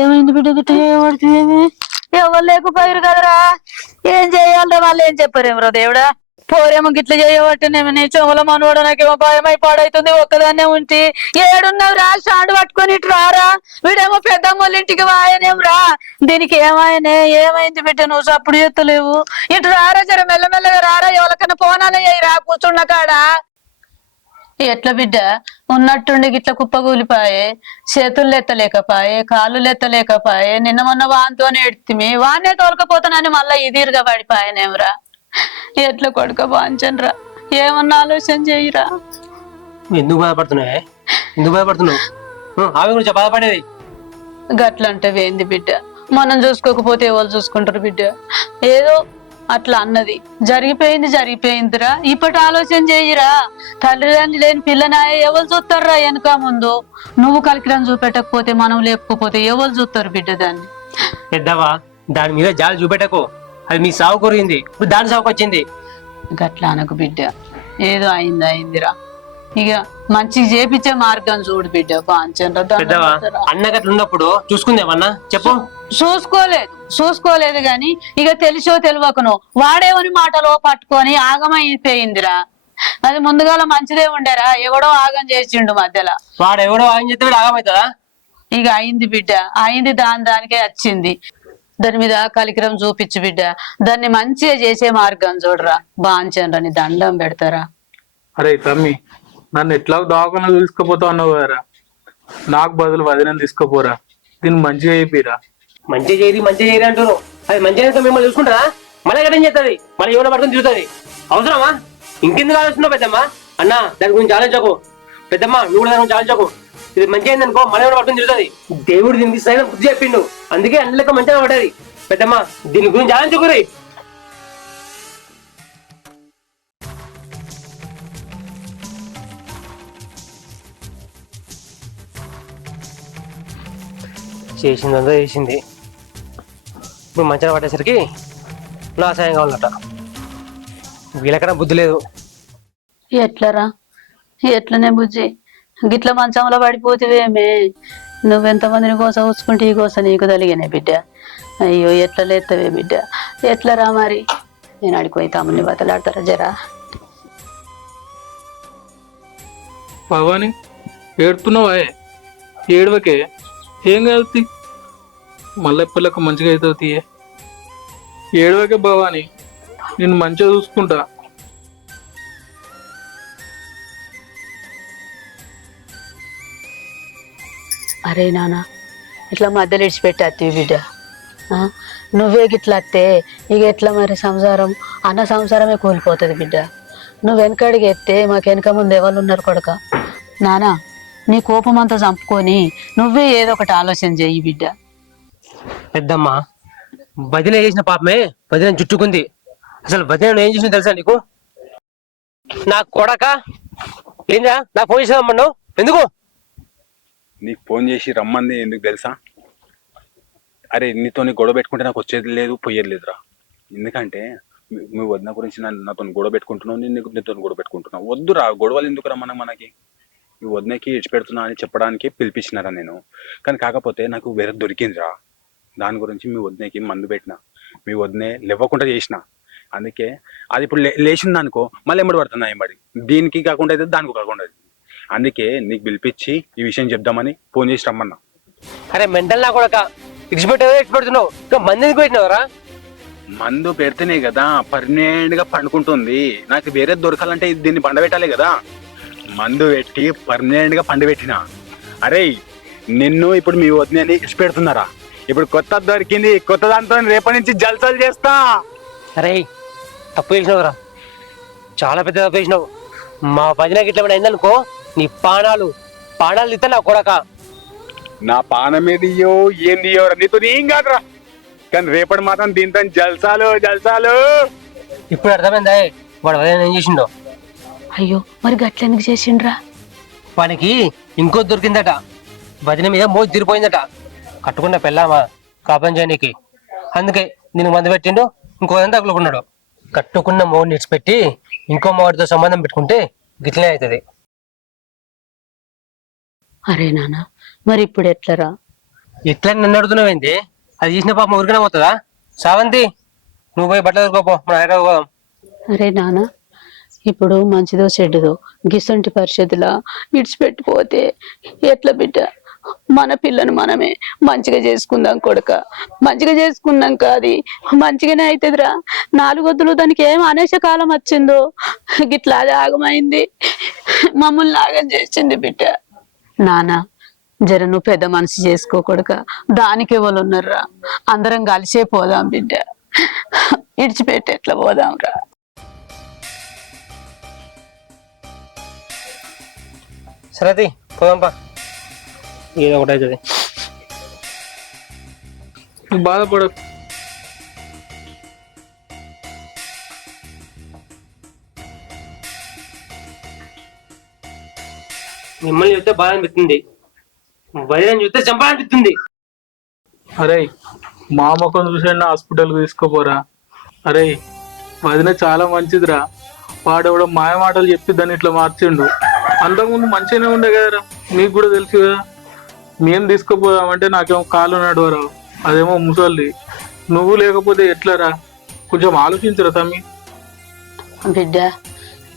ఏమైంది బిడ్డ? గిట్ట చేయబడుతుంది, ఎవరు లేకపోయారు కదరా. ఏం చేయాలరా? వాళ్ళు ఏం చెప్పారేమ్రో దేవుడా. పోరేమో గిట్ల చేయబట్టేనేమో, నీ చెవుల మనోడు నాకేమో భయమై పాడైతుంది. ఒక్కదాన్నే ఉంటి ఏడున్నావు రా, స్టాండ్ పట్టుకొని ఇటు రారా. వీడేమో పెద్దమ్మోళ్ళ ఇంటికి వాయనేం రా. దీనికి ఏమాయనే? ఏమైంది బిడ్డ? నువ్వు సప్పుడు చేస్తలేవు. ఇటు రారా, జర మెల్లమెల్లగా రారా. ఎవరికైనా పోనాలే రా కూర్చున్న కాడా. ఎట్లా బిడ్డ? ఉన్నట్టుండి గిట్ల కుప్పగూలిపాయే, చేతులు లెత్తలేకపాయే, కాళ్ళు లెత్తలేకపాయే. నిన్న మొన్న వానితోనే ఎడుతుమి, వానే తోలకపోతానని మళ్ళా ఇదిరుగా పడిపాయనేమ్రా. ఎట్లా కొడుక బాంచనరా, ఏమన్నా ఆలోచన చెయ్యరా. ఎందుకు బాధపడుతున్నావే? ఎందుకు బాధపడుతున్నావు? ఆమె గురించి బాధపడేది గట్లంటే వేంది బిడ్డ? మనం చూసుకోకపోతే ఎవరు చూసుకుంటారు బిడ్డ? ఏదో అట్లా అన్నది, జరిగిపోయింది జరిగిపోయిందిరా. ఇప్పటి ఆలోచన చెయ్యిరా. తల్లిదండ్రులు లేని పిల్లనాయ ఎవరు చూస్తారా వెనక ముందు? నువ్వు కలికిరం చూపెట్టకపోతే, మనం లేకపోతే ఎవరు చూస్తారు బిడ్డ దాన్ని? పెద్దవా, దాని మీద జాలి చూపెట్టకు. అది మీ సాగు కొరిగింది, ఇప్పుడు దాని సాగుకు వచ్చింది. గట్లా అనకు బిడ్డ. ఏదో అయింది అయిందిరా. ఇక మంచిగా చేపించే మార్గం చూడు బిడ్డ. పెద్దవా, అన్న గట్ల ఉన్నప్పుడు చూసుకుందేమన్నా చెప్పు. చూసుకోలేదు గాని ఇక తెలిసో తెలియకను వాడేవని మాటలో పట్టుకొని ఆగమైపోయిందిరా. అది ముందుగాల మంచిదే ఉండేరా, ఎవడో ఆగం చేసిండు మధ్యలో. వాడు ఎవడో ఆగం చేస్తే వీడు ఆగమవుతుందా? ఇక అయింది బిడ్డ, అయింది. దానికే వచ్చింది. దాని మీద కలికిరం చూపించు బిడ్డ. దాన్ని మంచిగా చేసే మార్గం చూడరా. బాంచండ్రని దండం పెడతారా. అరే తమ్మి, నన్ను ఎట్లా దావకుండా తీసుకుపోతావు అన్నావు కదరా, నాకు బదులు వదిన తీసుకుపోరా. దీన్ని మంచిగా అయిపోయిరా. మంచిగా చేయరి అంటున్నావు. అది మంచిగా మిమ్మల్ని చూసుకుంటారా? మళ్ళీ గట్టం చేస్తుంది, మళ్ళీ ఎవరో పట్టుకుని తిరుగుతుంది. అవసరమా? ఇంకెందుకు ఆలోచిస్తున్నావు పెద్దమ్మ? అన్న దాని గురించి ఆలోచించకు. పెద్దమ్మ నువ్వు కూడా దాని గురించి ఆలోచించకు. ఇది మంచి అయిందనుకో, మళ్ళీ ఎవరో పట్టుకుని తిరుగుతుంది. దేవుడు దీనికి సైన బుద్ధి చెప్పిండు, అందుకే అన్ని లెక్క మంచిగా పడ్డది. పెద్దమ్మ దీని గురించి ఆలోచించకురి. చేసిందంతా చేసింది, ఇప్పుడు మంచిగా పట్టేసరికి నా సాయం కావాలట. వీళ్ళకన్నా బుద్ధి లేదు. ఎట్లరా? ఎట్లనే బుజ్జి? గిట్ల మంచంలో పడిపోతేవేమే? నువ్వెంతమందిని కోస ఉంచుకుంటే ఈ కోస నీకు తలిగానే బిడ్డ. అయ్యో ఎట్లా లేత్తవే బిడ్డ? ఎట్లరా మరి? నేను అడిగిపోయి తమ్ముని బతలాడతారా జరా? భవాని ఏడుతున్నావా? ఏడవకే, ఏం కాదు. మళ్ళీ పిల్లకు మంచిగా అవుతావు తీయే. ఏడవకే భవాని, నేను మంచిగా చూసుకుంటా. అరే నాన్న, ఇట్లా మధ్యలో ఇడిచిపెట్టేది బిడ్డ. నువ్వే గిట్లా అత్తే ఇక ఎట్లా మరి సంసారం? అన్న సంసారమే కూలిపోతుంది బిడ్డ. నువ్వు వెనకడికి ఎత్తే మాకు వెనక ముందు ఎవరు ఉన్నారు కొడక? నానా, నీ కోపం అంతా చంపుకొని నువ్వే ఏదో ఒకటి ఆలోచన చెయ్యి బిడ్డ. పెద్దమ్మ వదిన చేసిన పాపమే వదిన చుట్టుకుంది. అసలు వదిన ఏం చేసింది తెలుసా నీకు? నా కొడక ఏందా నా ఫోన్ చేసి రమ్మన్నావు ఎందుకు? నీకు ఫోన్ చేసి రమ్మంది ఎందుకు తెలుసా? అరే నీతో గొడవ పెట్టుకుంటే నాకు వచ్చేది లేదు పోయేది లేదురా. ఎందుకంటే మీ వదిన గురించి నాతో గొడవ పెట్టుకుంటున్నావు, నేను నీతో గొడవ పెట్టుకుంటున్నావు. వద్దురా గొడవలు ఎందుకురా మనకి. మీ వదినకి ఇచ్చిపెడుతున్నా అని చెప్పడానికి పిలిపించినారా నేను. కానీ కాకపోతే నాకు వేరే దొరికిందిరా. దాని గురించి మీ వదినకి మందు పెట్టిన, మీ వదినే లేవకుండా చేసిన. అందుకే అది ఇప్పుడు లేచింది అనుకో మళ్ళీ ఎంబడి పడుతున్నా ఎంబడి. దీనికి కాకుండా అయితే దానికి కాకుండా అయితే. అందుకే నీకు పిలిపించి ఈ విషయం చెప్దామని ఫోన్ చేసి రమ్మన్నా. అరే మెంటల్ నా కొడక ఇచ్చిపెడుతున్నావు ఇంకా మంది ఎందుకు పెట్టినావురా? మందు పెడితేనే కదా పర్మనెంట్ గా పండుకుంటుంది. నాకు వేరే దొరకాలంటే దీన్ని పండబెట్టాలి కదా. మందు పెట్టి పర్మనెంట్ గా పండబెట్టిన. అరే నిన్ను ఇప్పుడు మీ వదినని ఇచ్చి పెడుతున్నారా? ఇప్పుడు కొత్త దొరికింది, కొత్త దాంతో రేపటి నుంచి జల్సాలు చేస్తా. అరే తప్పు చేసినావురా, చాలా పెద్ద తప్పు చేసినావు. మా భజనకి ఇట్లా అయిందనుకో నీ పానాలు ఇస్తా నా కొడక. నా పానం మీద ఇయ్యో ఏంది ఇయ్యోరా, నీతో ఏం కాదురా. కానీ రేపటి మాత్రం దీంతో జల్సాలు. ఇప్పుడు అర్థమైందా వాడు వదిన ఏం చేసిండో? అయ్యో మరి గట్లెందుకు చేసిండ్రా? వానికి ఇంకో దొరికిందట, వదిన మీద మోజు తీరిపోయిందట. కట్టుకున్న పెళ్ళామా కాపం చేయనీకి, అందుకే నేను మందు పెట్టిండు. ఇంకో ఎంత తగులుకున్నాడు. కట్టుకున్న మోడిని నిడిచిపెట్టి ఇంకో మోడితో సంబంధం పెట్టుకుంటే గిట్లనే అవుతుంది. అరే నాన్న మరి ఇప్పుడు ఎట్లరా? ఎట్లా నన్ను అడుగుతున్నావేంది? అది చేసిన పాపం ఊరికనే పోతుందా? సావంతి నువ్వు పోయి బట్టలు దొరుకోపో, మన హైదరాబాద్ పోదాం. అరే నాన్న ఇప్పుడు మంచిదో చెడ్డదో గిసంటి పరిస్థితిలా ఇడిచిపెట్టిపోతే ఎట్లా బిడ్డ? మన పిల్లను మనమే మంచిగా చేసుకుందాం కొడుక. మంచిగా చేసుకున్నాక అది మంచిగానే అవుతుందిరా. 4 వద్దులు దానికి ఏం అనేసే కాలం వచ్చిందో గిట్లా అది ఆగమైంది, మమ్మల్ని ఆగం చేసింది బిడ్డ. నానా జర నువ్వు పెద్ద మనసు చేసుకో కొడుక. దానికి ఎవరు ఉన్నారా? అందరం కలిసే పోదాం బిడ్డ. ఇడిచిపెట్టి ఎట్లా పోదాం రా? సరే పోదాంపా, ఏదో ఒకటి అవుతుంది. బాధపడకు. మిమ్మల్ని చూస్తే బాధ అనిపిస్తుంది, వదిలేని చూస్తే చంపాలనిపిస్తుంది. అరే మా ముఖం చూసైనా హాస్పిటల్కి తీసుకోపోరా. అరే వదిన చాలా మంచిదిరా. వాడెవడో మాయ మాటలు చెప్పి దాన్ని ఇట్లా మార్చిండు. అంతకుముందు మంచిగానే ఉండే కదరా, నీకు కూడా తెలుసు కదా. మేము తీసుకుపోదామంటే నాకేమో కాలు నడవరావు, అదేమో ముసలి. నువ్వు లేకపోతే ఎట్లరా? కొంచెం ఆలోచించరా తమ్మి. బిడ్డ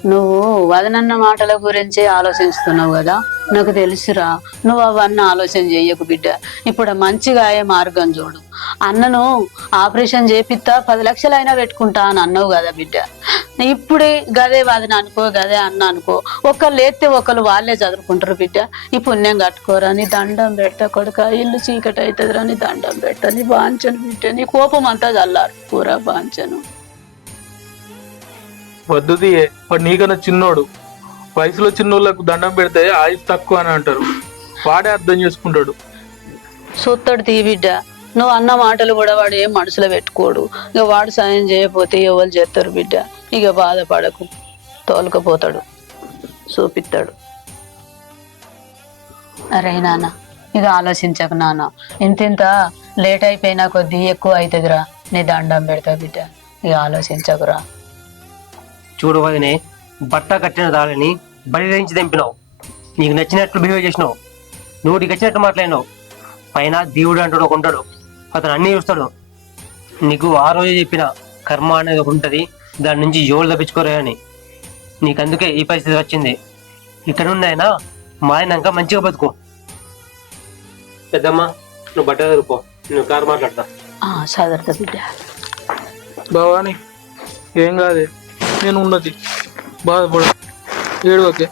నువ్వు వదనన్న మాటల గురించి ఆలోచిస్తున్నావు కదా, నాకు తెలుసురా. నువ్వు అవన్నీ ఆలోచన చెయ్యకు బిడ్డ. ఇప్పుడు మంచిగా అయ్యే మార్గం చూడు. అన్నను ఆపరేషన్ చేపిస్తా 10 లక్షలు అయినా పెట్టుకుంటా అని అన్నావు కదా బిడ్డ. ఇప్పుడే గదే వదన అనుకో, గదే అన్న అనుకో, ఒకళ్ళు ఎత్తే ఒకళ్ళు వాళ్ళే చదువుకుంటారు బిడ్డ. ఈ పుణ్యం కట్టుకోరా, నీ దండం పెట్ట కొడుక. ఇల్లు చీకటి అవుతుందిరా, నీ దండం పెట్ట. నీ బాంచను బిడ్డ, నీ కోపం అంతా చల్లారుకోరా బాంచను. వద్దు తీయే, వాడు నీకన్నా చిన్నోడు. వయసులో చిన్నోళ్ళకు దండం పెడితే ఆయుష్ తక్కువ అని అంటారు. వాడే అర్థం చేసుకుంటాడు. సూత్తడు తీ బిడ్డ. నువ్వు అన్న మాటలు కూడా వాడు ఏం మనసులో పెట్టుకోడు. ఇక వాడు సాయం చేయకపోతే ఎవరు చేస్తారు బిడ్డ. ఇక బాధపడకు, తోలుకపోతాడు, చూపిస్తాడు. అరే నాన్న ఇక ఆలోచించకు నాన్న. ఇంత లేట్ అయిపోయినా కొద్దీ ఎక్కువ అవుతుందిరా. నీ దండం పెడతా బిడ్డ, ఇక ఆలోచించకురా. చూడు వదినే, బట్ట కట్టిన దానిని బడి నుంచి తెంపినావు. నీకు నచ్చినట్లు బిహేవ్ చేసినావు, నోటికి వచ్చినట్టు మాట్లాడినావు. పైన దేవుడు అంటాడు ఒక ఉంటాడు, అతను అన్నీ చూస్తాడు. నీకు ఆ రోజే చెప్పిన కర్మ అనేది ఒకటి ఉంటుంది, దాని నుంచి జోలు తప్పించుకోరే అని. నీకు అందుకే ఈ పరిస్థితి వచ్చింది. ఇక్కడ ఉన్నాయనా మారినాక మంచిగా బతుకు. పెద్దమ్మ నువ్వు బట్ట చదువుకో, నువ్వు కారు మాట్లాడతా. చదువుతా బిడ్డ. భవాని ఏం కాదే, నేను ఉన్నది. బాధపడ, ఏడు ఓకే.